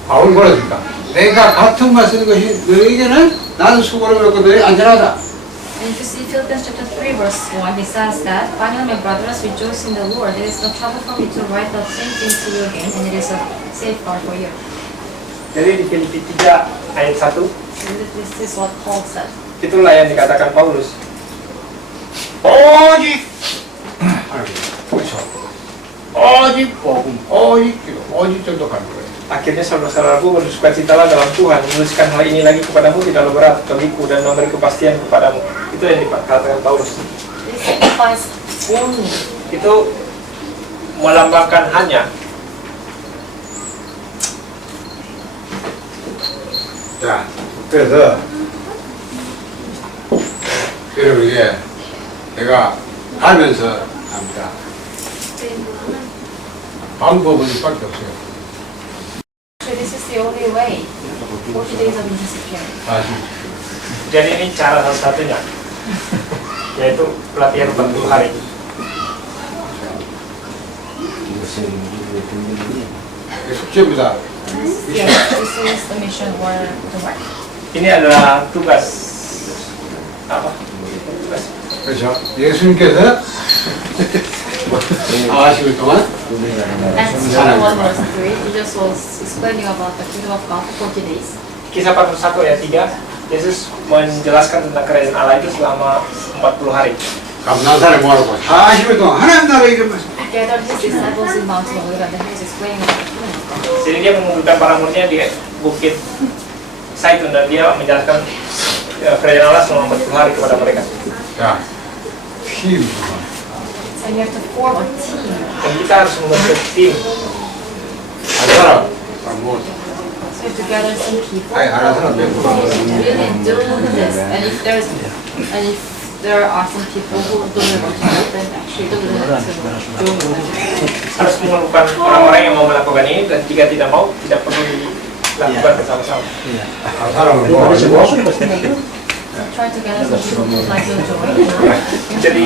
바울이 뭐라니까? 내가 같은 말 쓰는 것이 너에게는 나는 수고를 받고 너희 안전하다. And if you see Philippians chapter 3 verse 1, it says that, finally my brothers, rejoice in the Lord. It is no trouble for me to write the same things to you again, and it is a safeguard for you. Jadi di Filipi 3 ayat 1 So this is what Paul said. itulah yang dikatakan Paulus. 오직 그렇죠. 오직 복음, 오직 기도, 오직 정도 가는 거예요. Akhirnya saudara-saudaraku bersukacitalah dalam Tuhan, menuliskan hal ini lagi kepadamu tidaklah berat bagiku dan memberi kepastian kepadamu. Itu yang dikatakan Paulus. This signifies only. Itu melambangkan hanya. 자, 그래서 여러분 이게 제가 가면서 합니다. 방법은 이밖에 없어요. So this is the only way. 40 days of discipline. 사실. Jadi ini cara satu-satunya, yaitu pelatihan 40 hari. 이게 숙제입니다. Yes, this is the mission or the work. Ini adalah tugas apa? Tugas. 그렇죠. 예수님께서 40일 동안 Acts chapter 1 verse 3, Jesus was explaining about the kingdom of God for 40 days. Kisah 41 ayat 3, Yesus menjelaskan tentang kerajaan Allah itu selama 40 hari. 감난산에 모아놓고 40일 동안 하나님 나라 이루면서 He gathered his disciples in Mount Olivet and he was explaining about the kingdom of God. Jadi dia mengumpulkan para muridnya di bukit Zaitun dan dia menjelaskan kerajaan Allah selama 40 hari kepada mereka. 자, 팀. And you have to form a team. Dan kita harus membentuk tim. 한 사람. 뭐, So you have to gather some people 아니, 안 한 사람 몇 분. really do this. And if there are some people who don't want to do it, then actually don't want to do it. Harus menemukan orang-orang yang mau melakukan ini dan jika tidak mau, tidak perlu dilakukan bersama-sama. 한 사람은 뭐 아니고 Try to gather some people who like to join. Jadi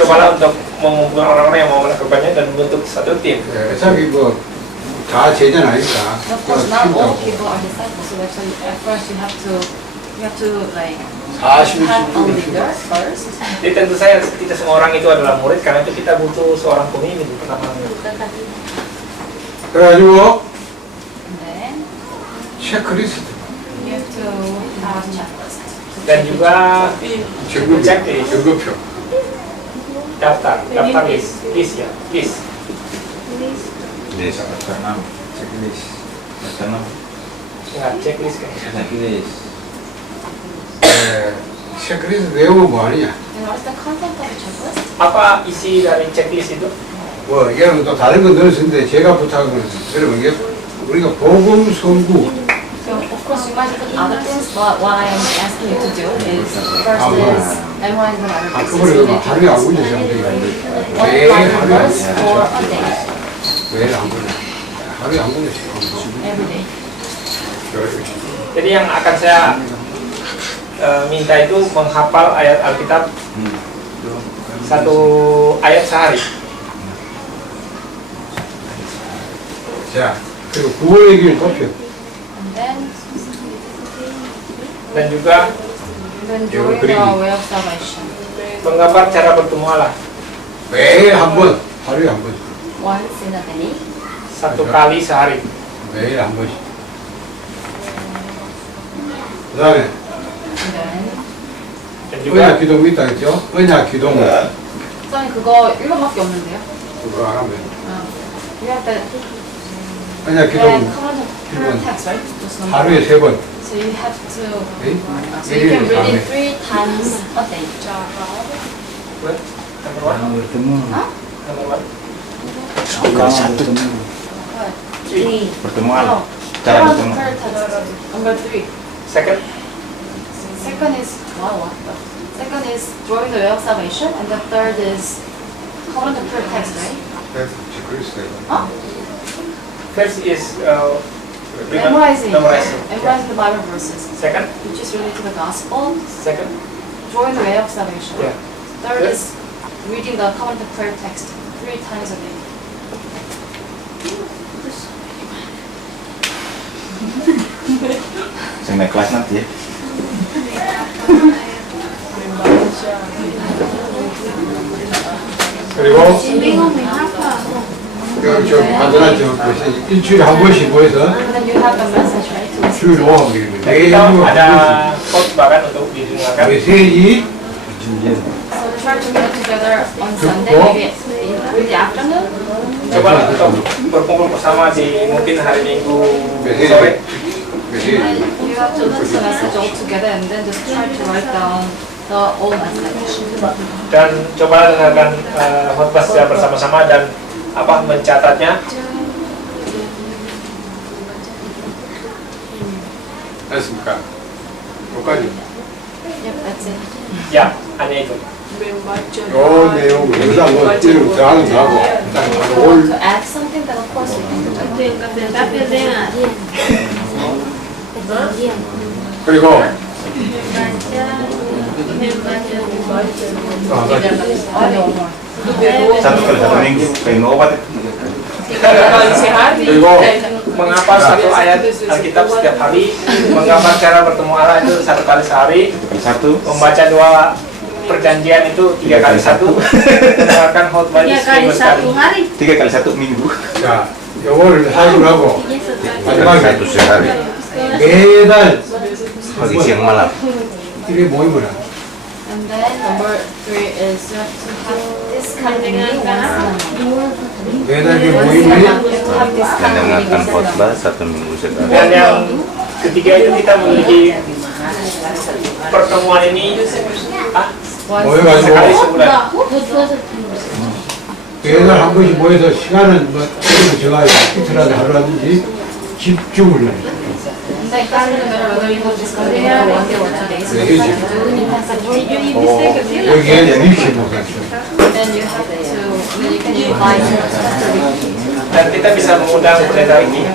cobalah untuk mengumpulkan orang-orang yang mau melakukannya dan membentuk satu tim. 어차피 뭐다 제자는 아니까. Of course, not all people are disciples. So actually, at first you have to like 40일 have a 정도 leader first. Jadi tentu saja tidak semua orang itu adalah murid, karena itu kita butuh seorang pemimpin pertama. 그래가지고 And then 체크리스트. you have to have a checklist. Dan juga 점검표. checklist, 점검표. daftar list ya, list. Yes, chapter 6. Checklist. Chapter 6. Ingat checklist kan. Checklist. 체크리스트 내용은 뭐 아니냐? And what's the content of the checklist? Apa isi dari checklist itu? 뭐 이거는 또 다른 건 넣었는데 제가 부탁은 여러분 이게 우리가 복음 선구 So of course you might put other things, but what I am asking you to do is first is memorize the Bible verses. 그거를 You need to 하루에 안 보내지 explain 않는데 one 매일 Bible 하루에 안 verse for a day, 매일 안 보내 하루에 안 보내지 every day. Jadi yang akan saya minta itu menghafal ayat Alkitab satu ayat sehari. 자 그리고 구원의 길 도표 And Dan juga then during the way of salvation, menggambar cara bertemu Allah 매일 한 번 하루에 한 번씩 once in a day, satu kali sehari. 매일 한 번씩 그 다음에 and then Dan 언약 juga 기도가 있다 했죠? 언약 기도 선생님 그거 1번밖에 없는데요? 그거 안 하면 You have the 언약 기도 current text, right? Just number 하루에 one. 3번 So you have to, 네? so you can read it 3 times a day. number one, bertemu. Huh? number one. What? 3. Pertemuan. No. Cara Current bertemu. text. Number 3. Second, Second is, wow, what the? Second is drawing the way of salvation, and the third is covenant of pure text, right? 체크리스트 Huh? first is Memorizing. memorizing. Memorizing the Bible verses, Second, which is related to the gospel. second, Drawing the way of salvation. yeah. Third is reading the covenant of prayer text 3 times a day. Saya naik kelas nanti ya. 그리고 여기 저 받아놨죠. 그래서 일주일에 한 번씩 모여서 And then you have the message, right? To listen 주일 to. 5학 일입니다. Dan 매일 kita 한 ada 번씩 khotbah kan untuk didengarkan. 메시지 So try to get together on Sunday, maybe in the afternoon. Coba untuk berkumpul bersama di mungkin hari Minggu 메시지 sore. 메시지 And you have to listen to the message all together and then just try to write down the old message. Dan coba dengarkan khotbah secara bersama-sama dan mencatatnya. 됐습니까? 여기까지. Yep, that's it. Ya, hanya itu. 요 내용 여기다 뭐 이런 더 하는 거 하고 딱 올 To add something, then of course you can do that. 그리고 Satu kali satu minggu, pengen obat ya. 그리고 Mengapa satu ayat Alkitab setiap hari, mengapa cara bertemu Allah itu 1 kali sehari, Satu. membaca 2 perjanjian itu 3 kali 1, mendengarkan khotbah itu seminggu sekali. 3 kali 1 minggu. 자 요거를 하기로 하고 마지막에 Satu sehari. 매달 Pagi siang malam. 이게 모임을 해. And then number 3 is you have to have this kind of meeting once in a month. 매달 이게 Once in a 모임이 month, you have to have this kind of Mendengarkan meeting. khotbah 1 minggu sekali. Dan yang ketiga itu kita memiliki pertemuan ini 모여가지고 sekali sebulan. 매달 한 번씩 모여서 시간은 뭐 조금 정하고 이틀하든 하루라든지 집중을 해. Like, doesn't matter whether you have this conversation for 1 day or 2 days. 네, You have to do it intensively. 여기에 리치 목사님. Then you have to, then you can invite Pastor Ricky. Dan kita bisa mengundang pendeta ini.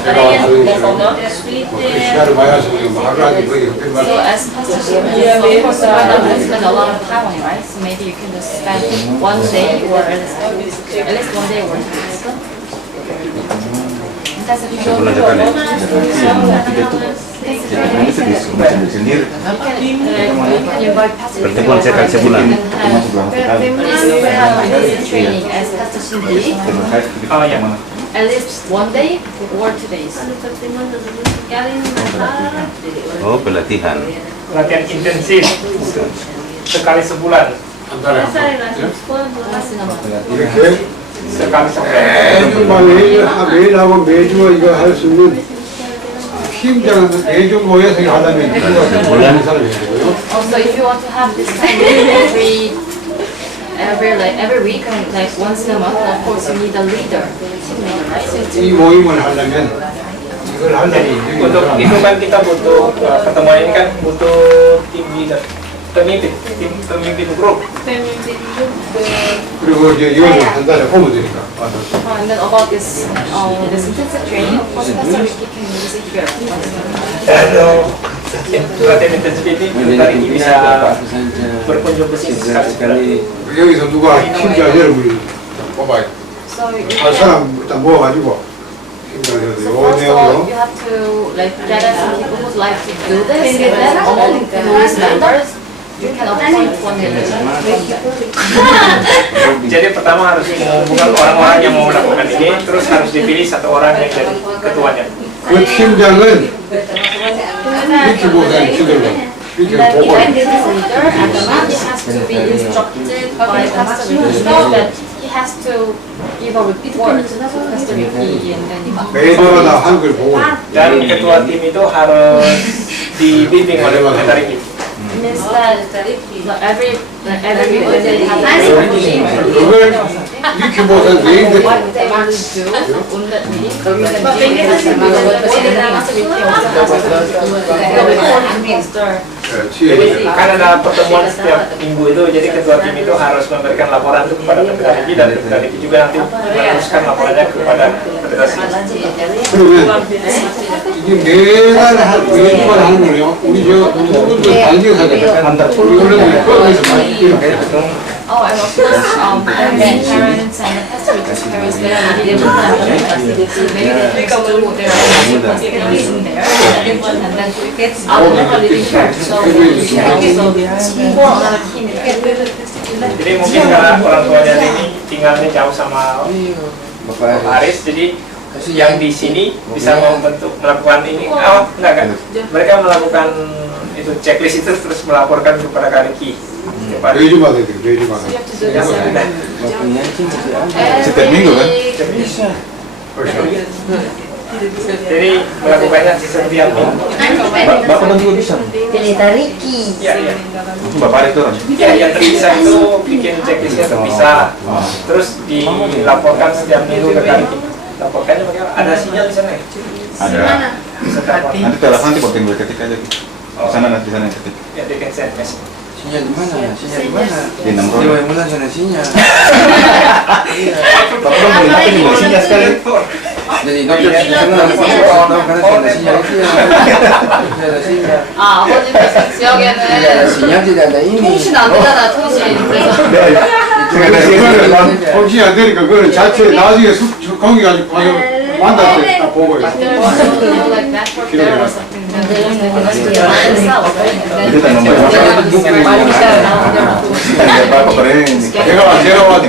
제가 하는 그 시간을 많이 와서 뭐 하루라든지 거의 어떤 So 말 as Pastor Ricky, so of course you might not spend a lot of time on it, right? So maybe you can just spend 1 day or at least 1 day or 2 days. Sebulan sekali. Itu sendiri. You can invite Pastor Ricky. Pertemuan sekali sebulan. Training as Pastor Cindy. Oh ya. At least 1 day or 2 days. Oh, pelatihan. Latihan intensif sekali sebulan, 한 달에 한 번. Once in a month. 이렇게 sekali sebulan. 매일 하고 매주 이거 할 수 있는 팀장은 매주 모여서 이거 하려면 누가 모르는 사람이 되고요. Also, if you want to have this kind of every week, like once in a month, of course you need a leader, team leader, right? So it's 이 모임을 하려면 이걸 하려면 여기 Untuk 사람 itu kan kita butuh pertemuan ini kan butuh tim leader, pemimpin grup. 그리고 이제 이거는 한 달에 보면 되니까 와서 and then about this this intensive training, of course, Pastor Ricky can visit here. Dan latihan intensif ini kita ini bisa berkunjung ke sini sekali. 여기서 누가 팀장 여러분이 뽑아야 돼. So you 할 can, 사람 일단 모아가지고 팀장 해야 돼. so 요 first of all, 내용으로 you have to like gather some people who'd like to do this, and then among those members, you can appoint one leader. Jadi pertama harus mengumpulkan orang-orang yang mau melakukan ini, terus harus dipilih 1 orang yang jadi ketuanya. 그 팀장은 이렇게 목사님 시들로 이렇게 That 보고 even this leader at the moment has to be instructed by Pastor Ricky that he has to give a report to Pastor Ricky and then 매주마다 하는 걸 보고 Dan ketua tim itu harus dibimbing oleh pendeta Ricky. means that every week when they have 그걸 이렇게 목사님 내인데 what they want to do on that meeting, Jadi kan ada pertemuan setiap minggu itu, jadi ketua tim itu harus memberikan laporan itu kepada pendeta Ricky dan pendeta Ricky juga nanti meneruskan laporannya kepada pendeta Ricky. 그러면 이게 매주마다 하는 거예요. 우리 저 누구도 단지하잖아요. 이거는 거기서 많이 이렇게 Oh, and of course, the parents and the Pastor Ricky's parents, they are really able to so maybe they can do their own in there, and then it's out of a living church. So for another team. Jadi mungkin karena orang tuanya ini tinggalnya jauh sama Pak Haris, jadi yang di sini bisa melakukan ini. Oh, enggak kan? Mereka melakukan itu checklist itu terus melaporkan kepada Kak Ricky. 매주마다 해야 돼. 매주마다. You have to do this Setiap minggu kan? 그렇죠. Jadi melakukannya setiap minggu. Bapak kan juga bisa. Ricky. Iya, iya. Bapak itu orang. Ya, yang terpisah itu bikin checklistnya terpisah. Terus dilaporkan setiap minggu ke kami. Laporkannya bagaimana? Ada sinyal di sana ya? Ada. Bisa telepon. Nanti telepon nanti buat tinggal ketik aja. Di sana nanti di sana yang ketik. Ya, dia can send message. Sinyal di mana? Sinyal di mana? Di 6 Di row. mana mulai sana sinyal. Bapak dong beli nanti tinggal sinyal sekali. Jadi dokter di sana karena sana sinyal itu ya. Tidak ada sinyal. 아, 아버님 계신 Tidak ada 지역에는 sinyal, tidak ada ini. 통신 안 되잖아, 통신. 그래서 정신이 안 되니까 그거는 자체 나중에 거기 가지고 가서 만날 때 딱 보고 있어. like there was like network there or something. Then they must be around the south, right? And Itu then kan nomor Bapak keren. 제가 와서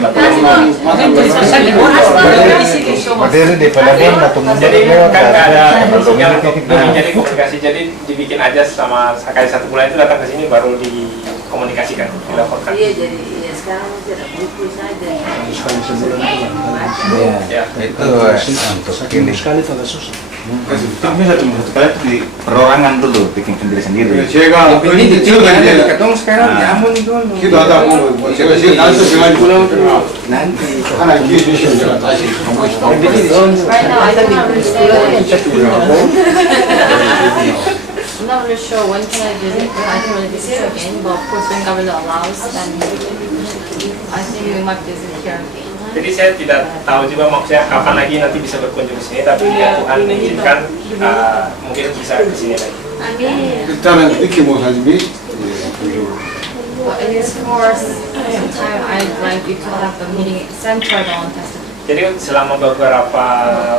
Materi di Palembang atau Jadi kan nggak ada sinyal untuk jadi komunikasi. Jadi dibikin aja sama sekali 1 bulan itu datang ke sini baru dikomunikasikan, dilaporkan. Iya, jadi ya sekarang tidak buku saja. Ya. Itu ini. sekali itu agak susah. Tapi satu kali itu di perorangan dulu bikin sendiri. 제가 Yang penting 어릴 때 kecil 저도 ada 이제 ketong sekarang di Ambon dulu. 기도하다 보면 뭐 제가 지금 날짜 정하지 Nanti. 하나 기회 주시면 제가 다시 한 번씩 right now I don't really say I'm not really sure when can I visit, but I can really visit again. But of course, when government allows, then I think we might visit here again. Jadi saya tidak tahu juga maksudnya kapan lagi nanti bisa berkunjung ke sini, tapi ya Tuhan mengizinkan mungkin bisa ke sini lagi. Amin. 일단은 니키 모사님이 But it is for some time I'd like you to have the meeting centered on testimony. Jadi selama beberapa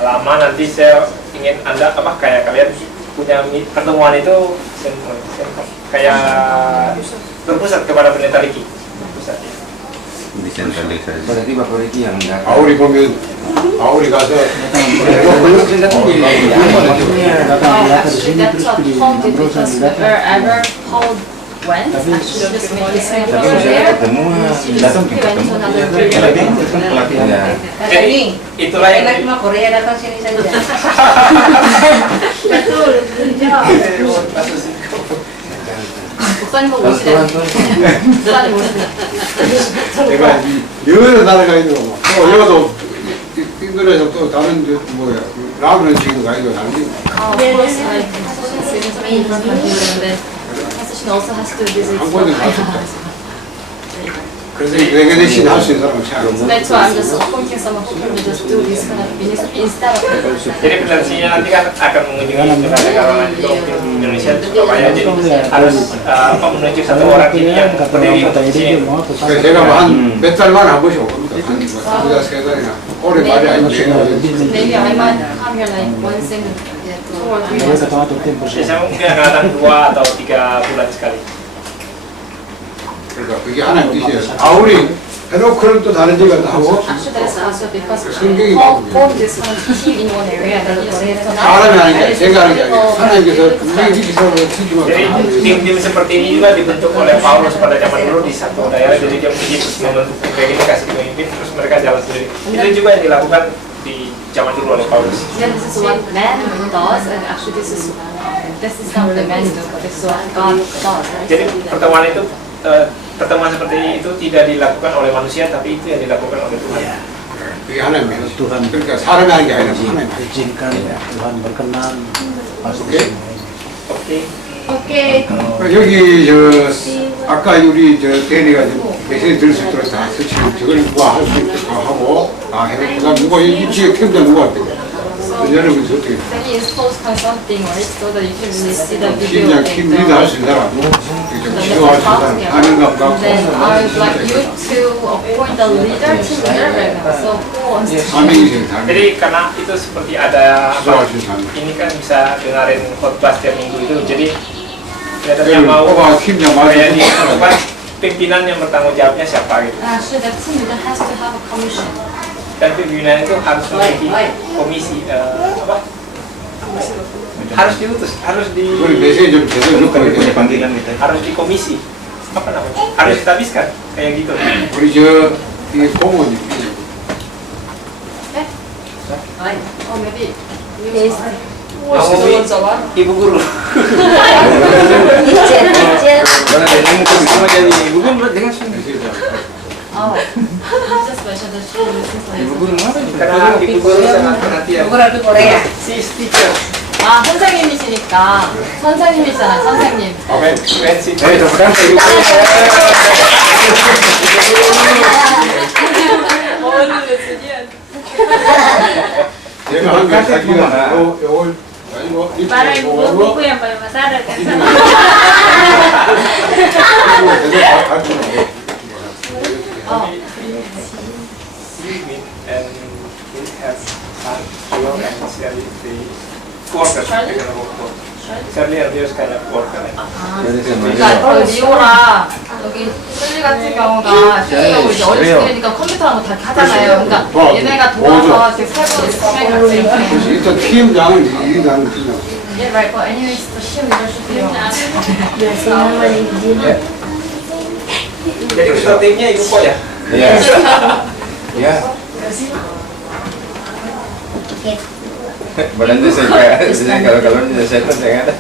lama nanti saya ingin Anda kayak kalian punya pertemuan itu kayak berpusat kepada pendeta Ricky. Berpusat. Desentralisasi. Berarti Bapak Ricky yang datang. 바울이 보면 바울이 가서 Belum saya datang di Ambon maksudnya. Actually, that's what Paul did because wherever Paul went, actually just make the same Tapi from saya there. ketemu He Datang went kita to ketemu. another Pelatih itu kan pelatih. Ya. Kata ini, Itulah yang enak cuma Korea datang sini saja. Betul, betul. 목사님 보고 Kalau 오시래. Tuhan 목사님 오시래. 내가 여러 나라가 있는 거 또 여기도 인도네시아 또 다른 뭐야 라면을 지금 가지고 다른 Of course, like since me from New Zealand, also has to visit. 한국에 가서 그래서 외계 대신 할 수 있는 사람은 잘 없는 That's why I'm just appointing someone who can just do this kind of ministry instead of jadi presentasinya nanti kan akan mengunjungi negara-negara lain juga mungkin di Indonesia Surabaya, jadi harus menunjuk satu orang ini yang berdiri untuk di sini. 그래서 제가 뭐한몇 달만 한 번씩 올 겁니다 한 2-3달이나 오래 말이 아니지 maybe I might come here like once in 2 or 3 months. Jadi saya mungkin akan datang 2 atau 3 bulan sekali. 그러니까 그게 하나님 뜻이에요 바울이 해놓고는 또 다른 데가 하고 Actually, that's also because 성경이 Paul 나오고 formed this kind of team in one area that he was in. 사람이 하는 게 아니라 제가 하는 게 아니라 하나님께서 분명히 이렇게 서로 튀지만 Jadi tim-tim seperti ini juga dibentuk oleh Paulus pada zaman dulu di satu daerah, jadi dia membentuk kayak gini, kasih pemimpin, terus mereka jalan sendiri. Itu juga yang dilakukan di zaman dulu oleh Paulus. Then this is what man does, and actually this is not what the man do, but this is what God does, right? Jadi pertemuan seperti itu tidak dilakukan oleh manusia, tapi itu yang dilakukan oleh Tuhan. 그게 하나님의 Tuhan 그러니까 사람이 하는 게 아니라 하나님 izinkan Tuhan berkenan pasti Oke. semuanya. Oke. Oke. 여기 저 아까 우리 저 대리가 메시지 들을 수 있도록 다 설치고 저걸 누가 할 수 있도록 다 하고 다 해놓고 그다음 누가 이 지역 팀장 누가 할 거야 여러분 어떻게 Then he installed something, right, so that you can really see the 팀장 video. 팀 리더 할 수 있는 사람 좀 지도할 수 있는 사람 하는 것 같고 Then I would like you to appoint a leader, team leader right now. So who wants to? 사명이 제일 다른 Jadi karena itu seperti ada 지도할 수 있는 사람 ini kan bisa dengerin khotbah setiap minggu itu, jadi kelihatannya 그걸 mau 뽑아 팀장 kayak di 맞아 apa, pimpinan yang bertanggung jawabnya siapa gitu. Actually, that team leader has to have a commission. Dan pimpinan itu harus memiliki komisi apa? Harus diutus, harus di 우리 메시지 좀 제대로 Dulu kami punya 듣고 panggilan kita. harus di komisi apa namanya? Harus ditabiskan kayak gitu. 우리 저 이 고모님 Oh, maybe Yes. Ibu guru. Teacher, teacher. Kalau dia ini mungkin bisa jadi ibu guru dengan sini. Oh, you just mentioned that she listens to Ibu his guru apa? Karena ibu guru sangat perhatian. Ibu Ratu Korea. She is teacher. 아, 선생님이시니까 선생님이시잖아요, 선생님. When she Tepuk tangan ibu guru. 제가 한게 자기가 요걸 아니고 Para ibu 이거 buku yang paling besar kan sama. 어, and we have son, Joel and Sally, the workers. Charlie? Charlie and Joel kind of worker. Jadi sama 그러니까 리오랑 여기 슬리 같은 경우가 실력고 이제 어린이들이니까 컴퓨터랑 거 다 하잖아요. 그러니까 얘네가 도와서 이렇게 세부 스펙 같은 일단 팀장은 일이 나는 팀장. Yeah, right. But anyways, the shield leadership Biasa nama izin. Jadi ketua timnya ibu kok ya? Iya. Iya. Berarti saya kalau saya tuh jangan ada.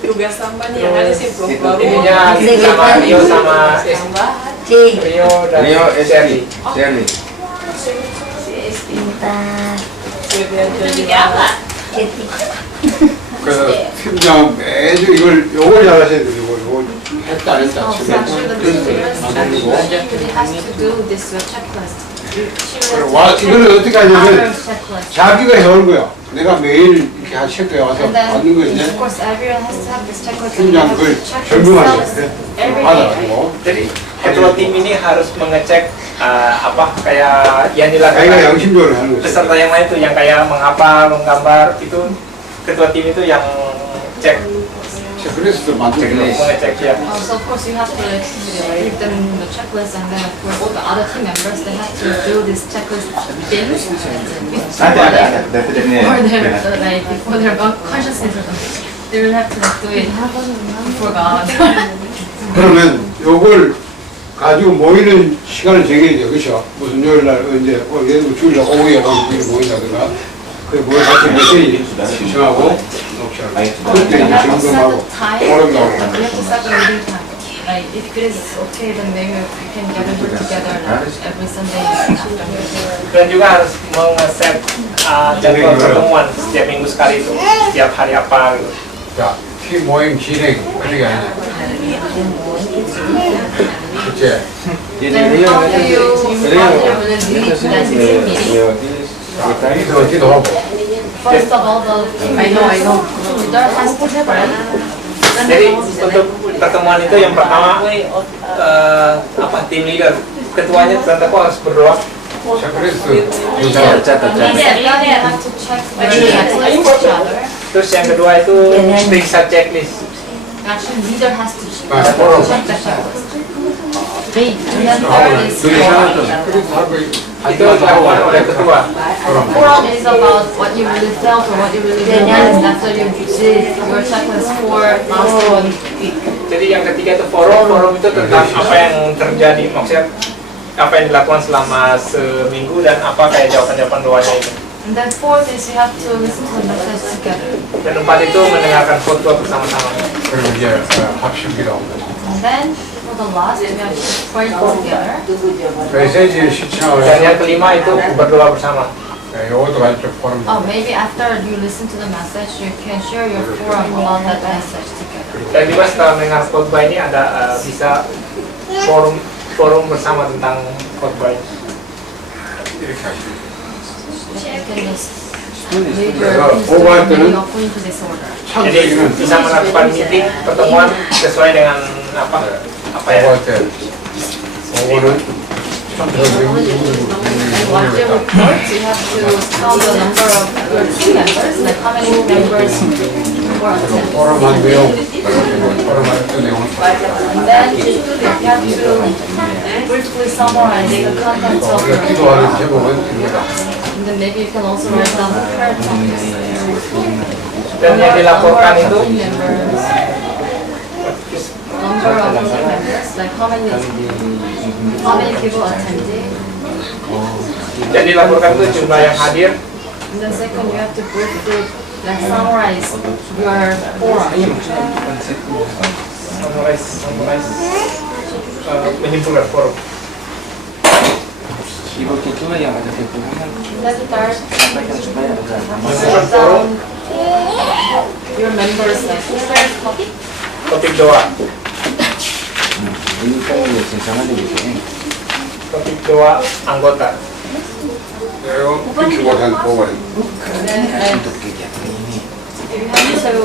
Tugas tambahan yang ada sih Ininya sama Rio sama C. Rio dan Rio Sherly. Shirley. Pintar. Jadi apa? Jadi. 그 팀장 매주 요걸 잘하셔야 돼요. 요걸 했다 안 했다. Oh, so actually the leaders 안 actually 올리고. has to do this checklist. She 와 이거는 어떻게 하냐면 hours checklist. 자기가 해오는 거야. 내가 매일 이렇게 한 체크해 와서 And then, 받는 거 이제 of course, everyone has to have this checklist. 팀장 그걸 Check 적용하는 themselves 거야. every day. 받아가지고 Jadi ketua tim ini harus mengecek apa kayak yang 자기가 dilakukan 양심적으로 하는 거지. peserta yang lain tuh yang kayak menghafal, menggambar itu ketua tim itu yang cek 체크리스트 만들고 mengecek ya. So of course you have to give them the checklist, and then of course all the other team members they have to do this checklist things Ada. Dari tidaknya. or their like before their consciousness of them. They will have to like, do it before God. 그러면 요걸 가지고 모이는 시간을 정해야 돼요. 그렇죠? 무슨 요일 날 언제 예를 들어 주일날 오후에 모인다든가 그 모여서 메시지 신청하고 녹취하고 그때 이제 And also set 점검하고 the time. 오름하고 We have to set the meeting time. Like if it is okay, then maybe we can gather together like every Sunday afternoon. Dan juga harus mengeset jadwal pertemuan setiap minggu sekali itu, setiap hari apa gitu. 자, 팀 모임 진행 어떻게 하냐? 그치? Jadi Then Rio. how do you lead that team meeting? Rio ini sekretari. 어디도 하고 First of all, the team leader has to spread. Jadi untuk pertemuan itu yang pertama tim leader, ketuanya tentu harus berdoa. 체크리스트 Catat, catat. And then you have to check the checklist each other. Terus yang kedua itu periksa checklist. Actually, leader has to 아, forum. check the checklist. And then third is 둘이 forum. 체크리스트 하고 Itu dilakukan oleh ketua. Forum is about what you really felt or what you really realized after you did your checklist for last 1 week. Jadi yang ketiga itu forum. Forum itu tentang apa yang terjadi, maksudnya apa yang dilakukan selama seminggu dan apa kayak jawaban-jawaban doanya itu. And then fourth is you have to listen to the message together. Dan empat itu mendengarkan khotbah bersama-sama. 그리고 이제 합심기도 And then for the last, we have to pray together. 메시지를 시청하고 Dan yang kelima itu berdoa bersama. 요것도 가지고 포럼 Oh, maybe after you listen to the message, you can share your forum about that message together. Dan juga setelah mendengar khotbah ini ada bisa forum bersama tentang khotbah ini. 이렇게 하시면 You can just leave 그래서 your 오버할 때는 meeting according to this order. Jadi 참석이는 bisa melakukan meeting pertemuan sesuai dengan apa ya. 오버할 때 오버는 And watch your reports, you have to count the number of your team members, like how many members were attending. 포럼한 내용 포럼할 때 내용을 And then you have to briefly summarize the content of 우리가 your 기도하는 제목은 이거다. And then maybe you can also write down the prayer topics. Dan yang dilaporkan itu Team members, number of team members, like how many people attending. dan dilaporkan itu jumlah yang hadir And then second, you have to briefly like summarize your forum. Summarize, menyimpulkan forum. Ibu itulah yang ada di hubungan. Then start Sampaikan supaya ada Menyimpulkan write forum, down your members like first topic. topik doa. Ini kan ya sama di sini. Topik doa anggota. 그리고 그렇게 못한 보고는 And then like Untuk kegiatan ini. you have to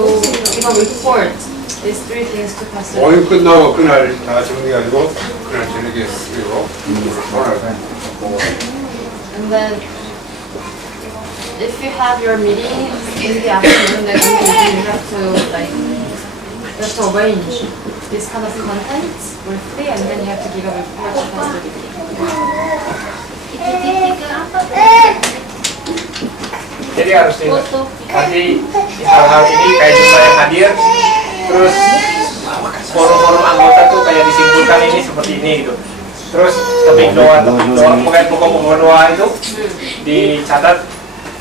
give a report. These three things to pass. 모임 끝나고 그날 다 정리하고 그날 저녁에 그리고 오늘 보고 And then if you have your meeting in the afternoon, then you have to like you have to arrange this kind of contents briefly, and then you have to give a report to pass the meeting. Jadi harus nanti hal-hal ini kayak jumlah yang hadir, terus forum-forum anggota tuh kayak disimpulkan ini seperti ini gitu. Terus topik doa, pokoknya pokok-pokok doa itu dicatat,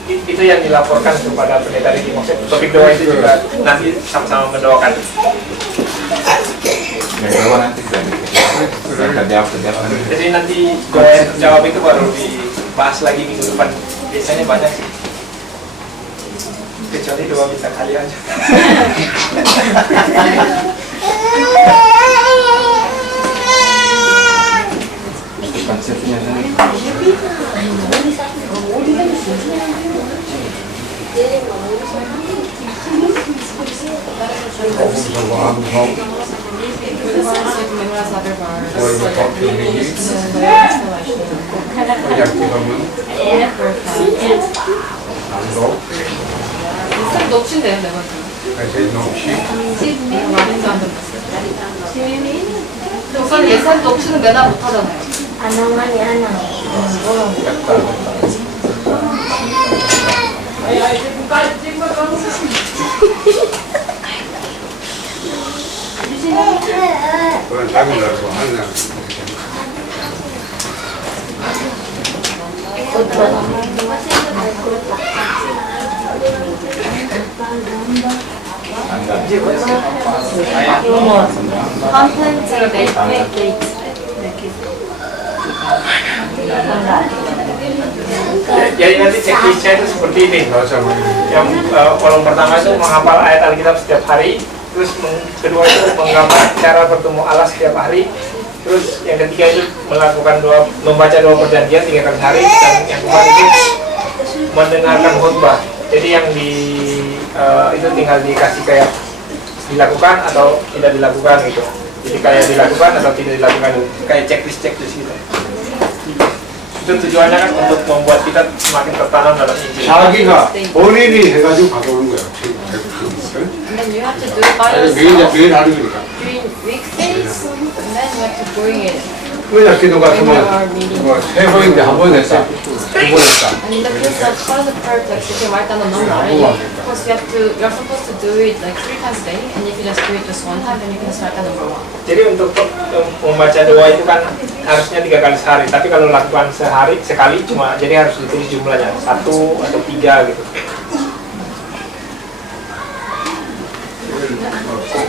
itu yang dilaporkan kepada pendeta Riki. Maksudnya topik doa itu juga nanti sama-sama mendoakan. Yang bawah nanti terjawab. Jadi nanti doa yang terjawab itu baru dibahas lagi minggu depan. Biasanya banyak sih. Kecuali doa minta kali aja. Konsepnya 쌤 녹취인데요, 네 번째. 우선 예산 녹취는 매달 못 하잖아요. Anong 그건 당연하고 항상 컨텐츠 make Jadi nanti checklistnya itu seperti ini. Yang kolom pertama itu menghafal ayat Alkitab setiap hari. Terus kedua itu menggambar cara bertemu Allah setiap hari. Terus yang ketiga itu melakukan membaca doa perjanjian 3 kali sehari. Dan yang keempat itu mendengarkan khotbah. Jadi yang itu tinggal dikasih kayak dilakukan atau tidak dilakukan gitu. Jadi kayak dilakukan atau tidak dilakukan, kayak checklist gitu. Itu tujuannya kan untuk membuat kita semakin tertanam dalam Injil. 자기가 본인이 해가지고 가져오는 거야. And then you have to do it by yourself 매일 하는 거니까. during weekdays, and then you have to bring it. 그냥 기도 같으면 뭐3 번인데 한 번 했다, 2번 했다. And in the case of Scarlet Pearl text, you can write down the number. Because you're supposed to do it like 3 times a day, and if you just do it just 1 time, then you can just write down number 1. Jadi untuk membaca doa itu kan harusnya 3 kali sehari. Tapi kalau lakukan sekali cuma, jadi harus ditulis jumlahnya 1 atau 3 gitu.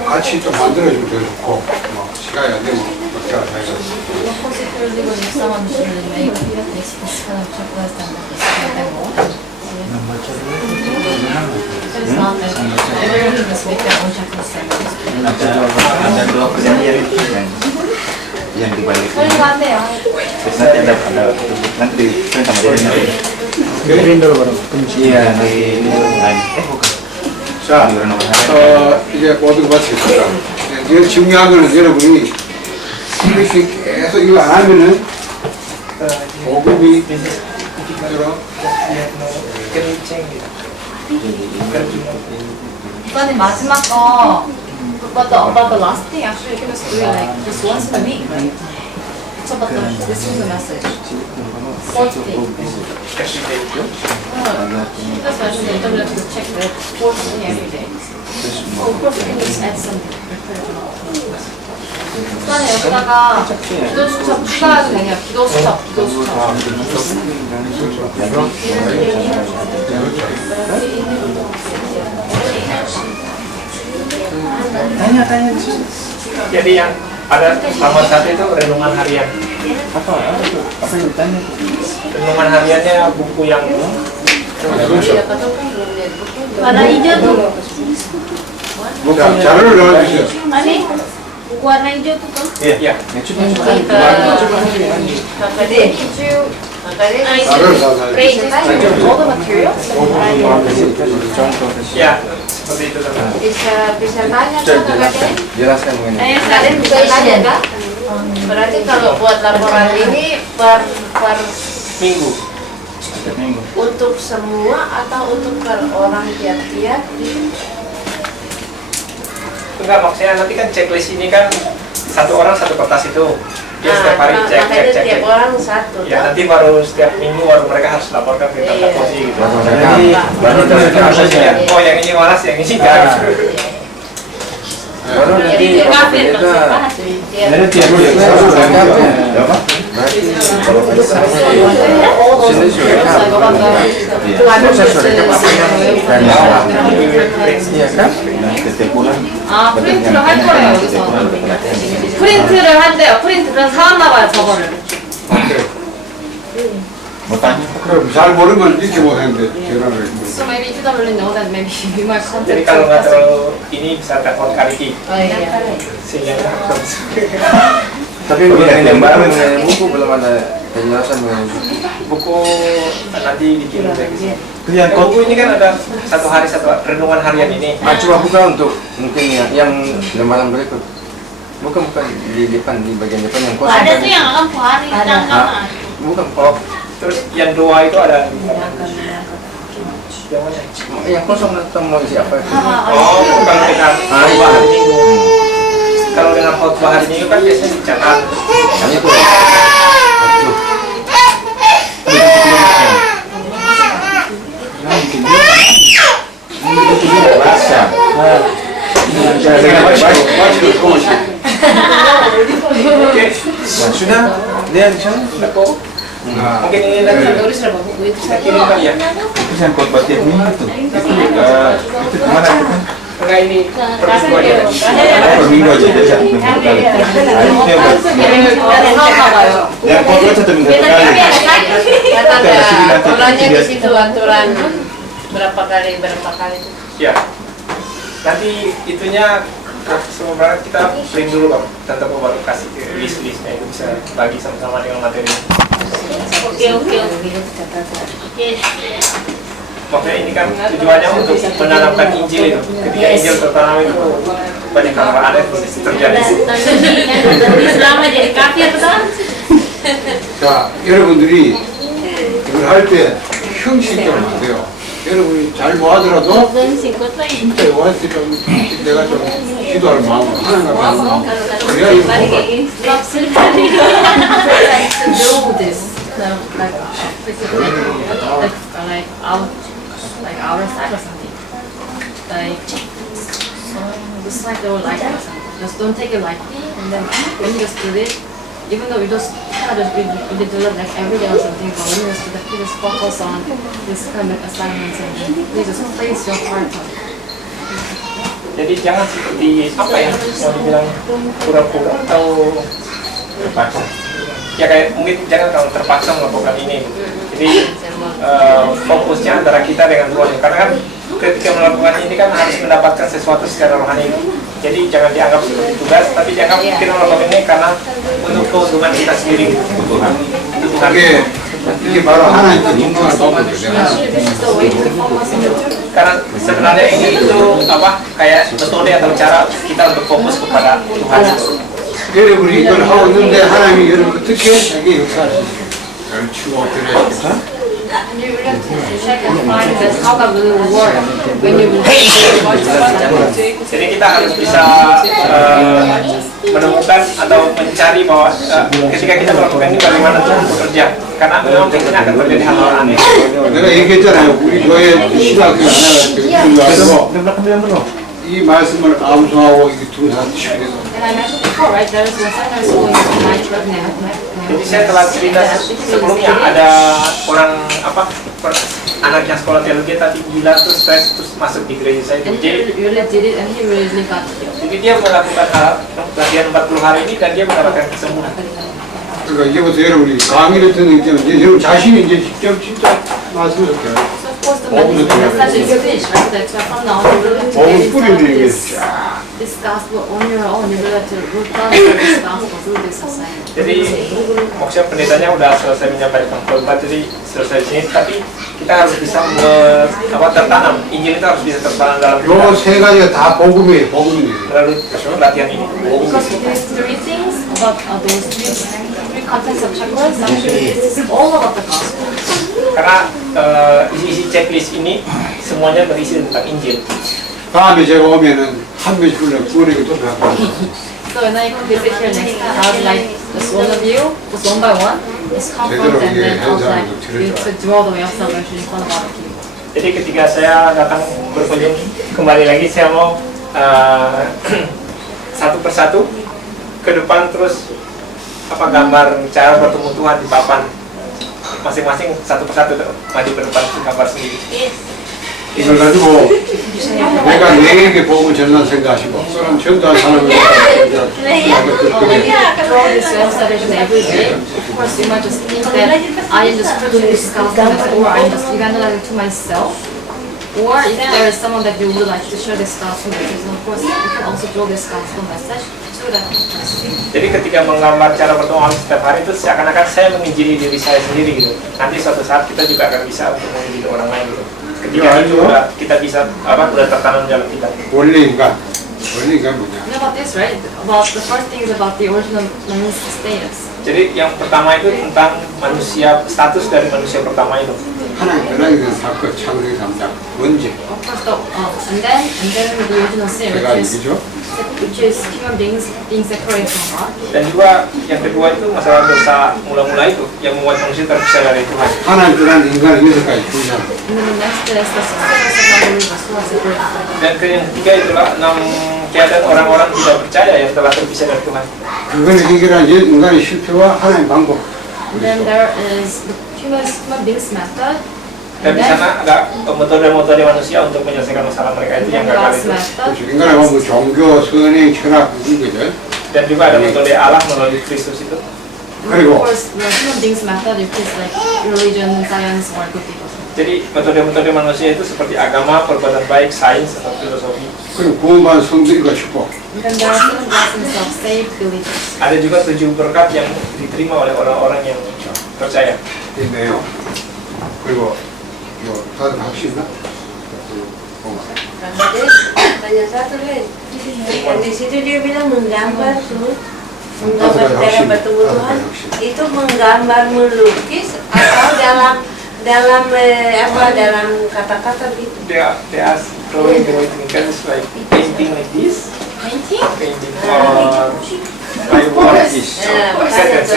같이 좀 만들어주면 더 좋고, 뭐 시간이 안 되면 각자 자기가. Of course, if you're living with someone who should make this kind of checklist and this kind of demo. So it's not that everyone can just make their own checklist and just Ada dua perjanjian itu yang dibalik. 소리가 안 돼요. Terus nanti ada nanti di sama dia nanti. 그린더로 바로 Iya nanti bukan. 자, 이제 모든 거 마치겠습니다. 이제 중요한 거는 여러분이 이렇게 계속 이거 안 하면은 복음이 들어. Kencing gitu. 이번에 마지막 거 about the last thing, actually you can just do it like just once in a week, right? It's about this is the message. Fourth thing. Just mention that you have to check the fourth thing every day. So of course you can just add something. 일단 여기다가 기도 수첩 추가해도 되냐? 기도 수첩. Tanya di sini. Jadi yang ada halaman 1 itu renungan harian. Apa itu? Apa yang ditanya? Renungan hariannya buku yang Warna hijau tuh. 자, 자료를 넣어주세요. Ani? Buku warna hijau tuh kan? ya 자료를 다 넣어주세요. All the materials. ya seperti itu teman. Bisa tanya kan kakaknya? Jelaskan mengenai. Kalian bisa tanya kan? Berarti kalau buat laporan ini per Minggu. Setiap minggu. untuk semua atau untuk per orang tiap-tiap gitu? Enggak, maksudnya nanti kan checklist ini kan satu orang satu kertas itu. Dia setiap hari cek. Makanya tiap orang satu. Ya toh? nanti baru setiap minggu baru mereka harus laporkan ke kantor Iya. polisi gitu. Jadi baru Oh yang ini malas, yang ini enggak. Baru nanti Jadi dia kafir itu kalau saya bahas. jadi tiap ya apa? berarti kalau sini sudah proses sudah dan iya kan? Nah, setiap bulan. 아, 프린트를 할 거예요, 여기서. 프린트를 한대요. 프린트를 사왔나 봐요, 저거를. Mau tanya? 그럼 잘 모르면 이렇게 못하는데 전화를. So maybe if you don't really know that, maybe you might Jadi contact kalau nggak the person. terlalu ini bisa telepon Kariki. Oh iya. Sehingga Tapi mengenai yang baru mengenai buku belum ada penjelasan mengenai buku. buku nanti dikirim deh. Itu yang Buku ini kan ada satu hari satu renungan harian ini. Coba buka untuk mungkin yang lembaran berikut. Bukan di depan, di bagian depan yang kosong. Ada tuh yang akan hari tanggal. Bukan kok. Terus yang 2 itu ada yang mana? Yang kosong atau mau isi apa itu? Oh, bukan dengan khotbah hari Minggu. Kalau dengan khotbah hari Minggu kan biasanya dicatat. Yang itu. Baca. 마치고 통화시. Oke, Nah, sudah dia di sana. mungkin ini nanti kita kirimkan ya. Itu yang khotbah tiap minggu tuh. Itu gimana itu kan? Enggak ini per minggu aja. Per minggu aja jadi satu minggu sekali. Nah, itu yang 사왔나 봐요. yang khotbah satu minggu sekali. Kata ada aturannya di situ, aturan berapa kali Ya. Nanti itunya sebenarnya kita print dulu Bang. Tante baru kasih list-listnya itu bisa bagi sama-sama dengan materi. Oke. Makanya ini kan tujuannya untuk menanamkan Injil itu. Ketika Injil tertanam itu banyak hal aneh terjadi. Selama jadi kafir betul? 자, 여러분들이 이걸 할 때 형식적으로 안 돼요. 여러분이 잘 뭐하더라도 진짜 요한테 좀 내가 좀 기도할 마음으로 하나님 앞에 하는 마음. 그래야 이거 뭔가 to do this, like our side or something. Like just like they were like or something. Just don't take it lightly, and then when you just do it, even though we just kind of we do it like every day or something, but when you just do that, you just focus on this kind of assignments and you just place your heart on it. Jadi jangan seperti apa ya mau dibilang pura-pura atau Terpaksa. ya kayak mungkin jangan kalau terpaksa melakukan ini. Jadi fokusnya antara kita dengan Tuhan. Karena kan ketika melakukan ini kan harus mendapatkan sesuatu secara rohani. Jadi jangan dianggap seperti tugas, tapi dianggap kita melakukan ini karena untuk keuntungan kita sendiri. Untuk Tuhan. 이게 바로 하나님께 인정할 방법이에요. This is the way to focus on it. Karena sebenarnya ini itu apa kayak metode atau cara kita untuk fokus kepada Tuhan. 여러분이 이걸 하고 있는데 하나님이 여러분 어떻게 자기 역사를 치고 드려요? And you really have to check and find that how God will work when you Jadi kita harus bisa menemukan atau mencari bahwa ketika kita melakukan ini bagaimana Tuhan bekerja. Karena memang biasanya akan terjadi hal-hal aneh. 내가 얘기했잖아요. 우리 교회 신학교 하나가 Udah belakang bilang dulu. 이 말씀을 암송하고 이게 두사 치게 돼서 And I mentioned before, right? There is one sentence in my church now. Jadi saya telah cerita sebelumnya ada orang apa anak anaknya sekolah teologi tapi gila terus stres terus masuk di gereja saya. And Jadi he really did it, and he really got healed. Jadi dia melakukan latihan 40 hari ini dan dia mendapatkan kesembuhan. 그러니까 이제부터 여러분이 강의를 듣는 게 이제 여러분 자신이 이제 직접 진짜 말씀을 해요. So of course the message is finished, right? That from now on you really have to 몸을 get 뿌리는 into 게 this gospel on your own. You really have to root down this gospel through this society. Jadi maksudnya pendetanya udah selesai menyampaikan khotbah jadi selesai di sini tapi kita harus bisa tertanam Injil itu harus bisa tertanam dalam kita 요세 가지가 다 복음이에요, 복음이에요. melalui latihan ini. Because these three things about those three contents of checklist, actually it's all about the gospel. Karena isi-isi checklist ini semuanya berisi tentang Injil. 다음에 제가 오면은 한 명씩 불러 구원에게 또 배웠고. So when I visit here next time, I would like just one of you, just one by one, just come forth and then I would like you to draw the way of salvation in front of other people. Jadi ketika saya datang berkunjung kembali lagi saya mau satu persatu ke depan terus gambar cara bertemu Tuhan di papan masing-masing satu persatu maju ke depan gambar sendiri. 이걸 가지고 내가 내게 복음을 전한 생각하시고 그럼 전도한 사람을 Draw this way of salvation every day. Of course, you might just think that I am just preaching this gospel message, or I am just evangelizing to myself. Or if there is someone that you would like to share this gospel message, then of course you can also draw this gospel message to that person. Jadi ketika menggambar cara bertemu Allah setiap hari itu seakan-akan saya menginjili diri saya sendiri gitu. Nanti suatu saat kita juga akan bisa untuk menginjili orang lain gitu. Ketika itu kita bisa udah tertanam dalam kita. 원리인간 뭐냐? You know about this, right? About the first thing is about the original man's status. Jadi yang pertama itu tentang manusia, status dari manusia pertama itu. 하나님 변하게 된 사건 창세기 3장 먼저 Of course, and then the original sin, 제가 얘기죠. which is human beings being separated from God. Dan juga yang kedua itu masalah dosa mula-mula itu yang membuat manusia terpisah dari Tuhan. 하나님 변한 인간을 여섯 가지 분야. And then the next is the success of non-believers who are separated from God. Dan yang ketiga itulah 6 keadaan orang-orang tidak percaya yang telah terpisah dari Tuhan. 그걸 해결한 인간의 실패와 하나님의 방법. And then there is the human beings method. Dan di sana ada metode-metode manusia untuk menyelesaikan masalah mereka itu yang gagal itu. 그렇죠. 인간의 뭐 종교, 선행, 철학 이런 거죠. Dan juga ada metode Allah melalui Kristus itu. Of course, the human beings method is like religion, science, or good people. Jadi metode-metode manusia itu seperti agama, perbuatan baik, sains, atau filosofi. 그리고 구원받은 성도들과 축복. And then there are 7 blessings of saved believers. Ada juga 7 berkat yang diterima oleh orang-orang yang percaya. 있네요. 그리고 뭐 다들 할수 있나? Tanya satu Len. Yang di situ dia bilang menggambar tuh, menggambar cara bertemu Tuhan itu menggambar melukis atau dalam kata-kata gitu. They ask drawing can it's like painting like this, Painting? painting or by words. Sentence.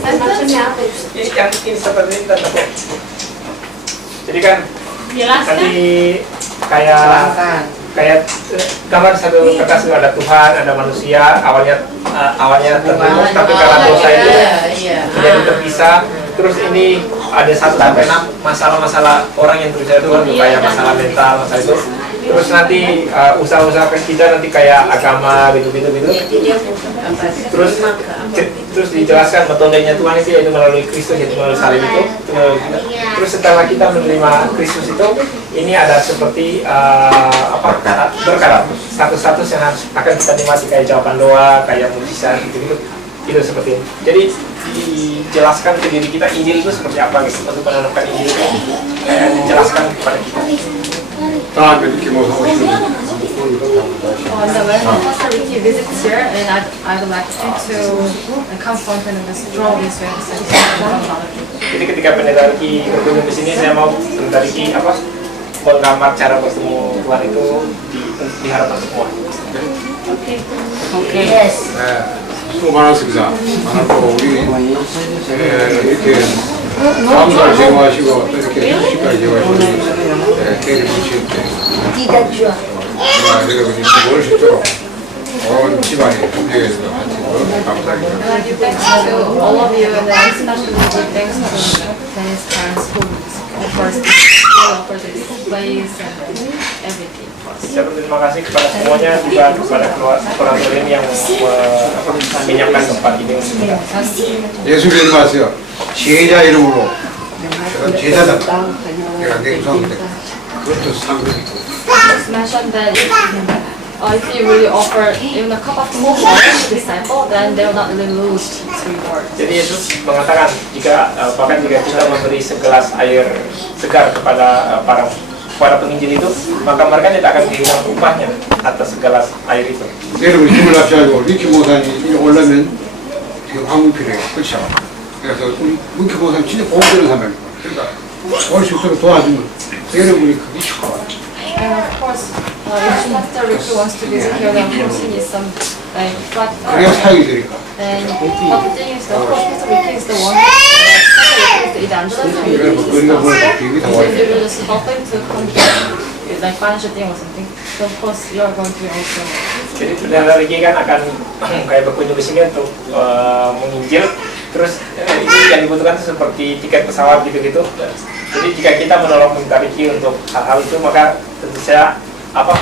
Maksudnya apa itu? Ini seperti ini tanda kutip. Jadi kan nanti kayak gambar satu kertas itu ada Tuhan, ada manusia, awalnya terbentuk tapi karena dosa itu menjadi terpisah. Terus ini ada 1 sampai 6 masalah-masalah orang yang terpisah Tuhan, kayak masalah mental, masalah itu. Terus nanti usaha-usaha kita nanti kayak agama gitu. Terus dijelaskan metodenya Tuhan itu yaitu melalui Kristus, yaitu melalui salib itu melalui kita. Terus setelah kita menerima Kristus itu, ini ada seperti berkat status-status yang akan kita nikmati kayak jawaban doa, kayak mujizat gitu. Itu seperti ini. Jadi dijelaskan ke diri kita Injil itu seperti apa gitu. Untuk menanamkan Injil itu kayak dijelaskan kepada kita. 다음에 이렇게 뭐 하고 싶으면 한번 And then when Pastor Ricky visits here, and I'd like him to come forth and just draw this way of salvation. Jadi ketika pendeta Ricky berkunjung di sini, saya mau pendeta Ricky menggambar cara bertemu Tuhan itu di hadapan semua. Oke. Yes. 수고 많았습니다. 많았고 우리 이렇게 감사를 제공하시고 또 이렇게 수시까지 제공하시고 대리 모실 때 Tidak jual. 내가 그렇게 뭘 쉽도록 온 집안이 분명해서 같이 감사하게. And I give thanks to all of you, and then especially give thanks to Danny's parents who offer this place and everything for us. Saya berterima kasih kepada semuanya, juga kepada orang tua ini yang menyiapkan tempat ini untuk kita. 예수 믿지 마세요. 제자 이름으로 제가 제자다. 내가 냉소한데 그것도 상급이고. It's mentioned that if you really offer even a cup of tea for each disciple, then they will not really lose its reward. Jadi Yesus mengatakan bahkan jika kita memberi segelas air segar kepada para penginjil itu, maka mereka tidak akan kehilangan upahnya atas segelas air itu. 여러분 힘을 합치고 리키 목사님이 올라면 지금 한국 필요해요. 그렇죠? 그래서 우리 리키 목사님 진짜 보호되는 사람이에요. 그러니까 올 수 있도록 도와주면 여러분이 그게 좋아요. And of course, if Pastor Ricky wants to visit here, then of course he needs some but 그래야 사용이 되니까. then but the thing is, of course, Pastor Ricky is the one. Pastor Ricky is the 이제 안전한 그래서 우리가 뭘 비행기 So 타고 if you will just help him to come like financial thing or something, so of course you are going to be also. Jadi saudara Ricky kan akan kayak berkunjung ke sini untuk menginjil. Terus itu yang dibutuhkan itu seperti tiket pesawat gitu-gitu. Jadi jika kita menolong minta Ricky untuk hal-hal itu, maka tentu saja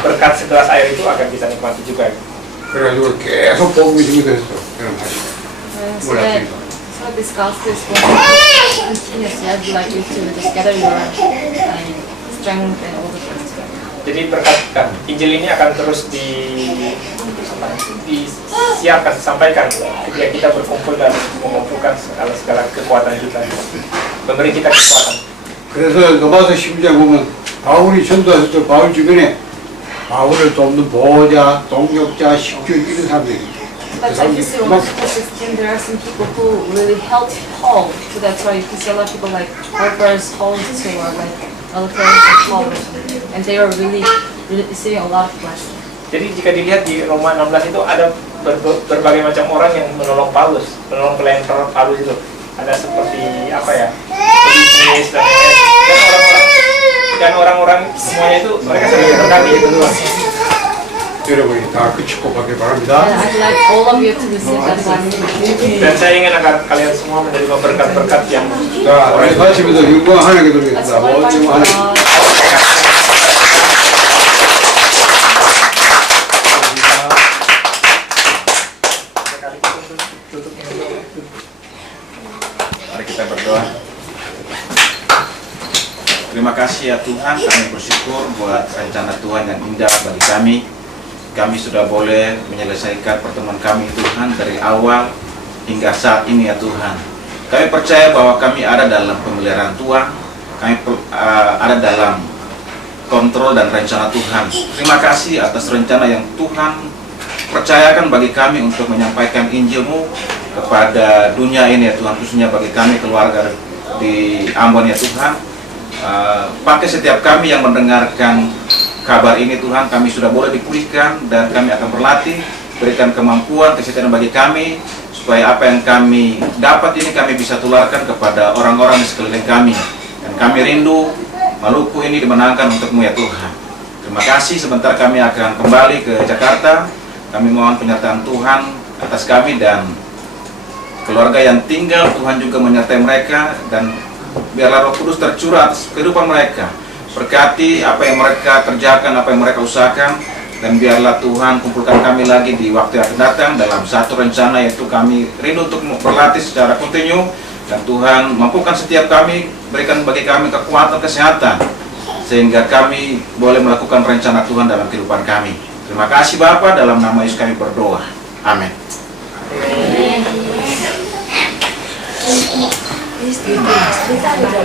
berkat segelas air itu akan kita nikmati juga. 그래가지고 계속 복음이 증거됐어. 그런 맛이. So that so this gospel is going to continuously. I'd like you to just gather your strength and all the things together. Jadi berkat Injil ini akan terus disiarkan, disampaikan ketika kita berkumpul dan mengumpulkan segala kekuatan kita, memberi kita kekuatan. 그래서 로마서 12장 보면 바울이 전도했을 때 바울 주변에 바울을 돕는 보호자, 동역자, 식주 이런 사람들이 But like you see, Romans 16, there are some people who really helped Paul. So that's why you can see a lot of people like helpers, hosts, who are like military and Paul or something. And they are really receiving a lot of blessing. Jadi jika dilihat di Roma 16 itu ada berbagai macam orang yang menolong Paulus, menolong pelayan Paulus itu. Ada seperti pebisnis dan orang-orang semuanya itu mereka sering berkati gitu. 여러분이 다 그 축복받길 바랍니다. And I'd like all of you to receive that blessing. Dan saya ingin agar kalian semua menerima berkat-berkat yang 자, 우리 마치면서 영광 하나님께 Let's 드리겠습니다. glorify 모든 하나님. God. Mari kita berdoa. Terima kasih ya Tuhan, kami bersyukur buat rencana Tuhan yang indah bagi kami. Kami sudah boleh menyelesaikan pertemuan kami Tuhan dari awal hingga saat ini ya Tuhan. Kami percaya bahwa kami ada dalam pemeliharaan Tuhan, kami ada dalam kontrol dan rencana Tuhan. Terima kasih atas rencana yang Tuhan percayakan bagi kami untuk menyampaikan Injil-Mu kepada dunia ini ya Tuhan, khususnya bagi kami keluarga di Ambon ya Tuhan. Pakai setiap kami yang mendengarkan kabar ini Tuhan, kami sudah boleh dipulihkan dan kami akan berlatih, berikan kemampuan, kesehatan bagi kami, supaya apa yang kami dapat ini kami bisa tularkan kepada orang-orang di sekeliling kami. Dan kami rindu Maluku ini dimenangkan untuk-Mu ya Tuhan. Terima kasih, sebentar kami akan kembali ke Jakarta. Kami mohon penyertaan Tuhan atas kami dan keluarga yang tinggal. Tuhan juga menyertai mereka dan biarlah Roh Kudus tercurah atas kehidupan mereka. Berkati apa yang mereka kerjakan, apa yang mereka usahakan, dan biarlah Tuhan kumpulkan kami lagi di waktu yang akan datang dalam satu rencana, yaitu kami rindu untuk berlatih secara kontinu. Dan Tuhan mampukan setiap kami, berikan bagi kami kekuatan, kesehatan, sehingga kami boleh melakukan rencana Tuhan dalam kehidupan kami. Terima kasih Bapa, dalam nama Yesus kami berdoa. Amin. Kita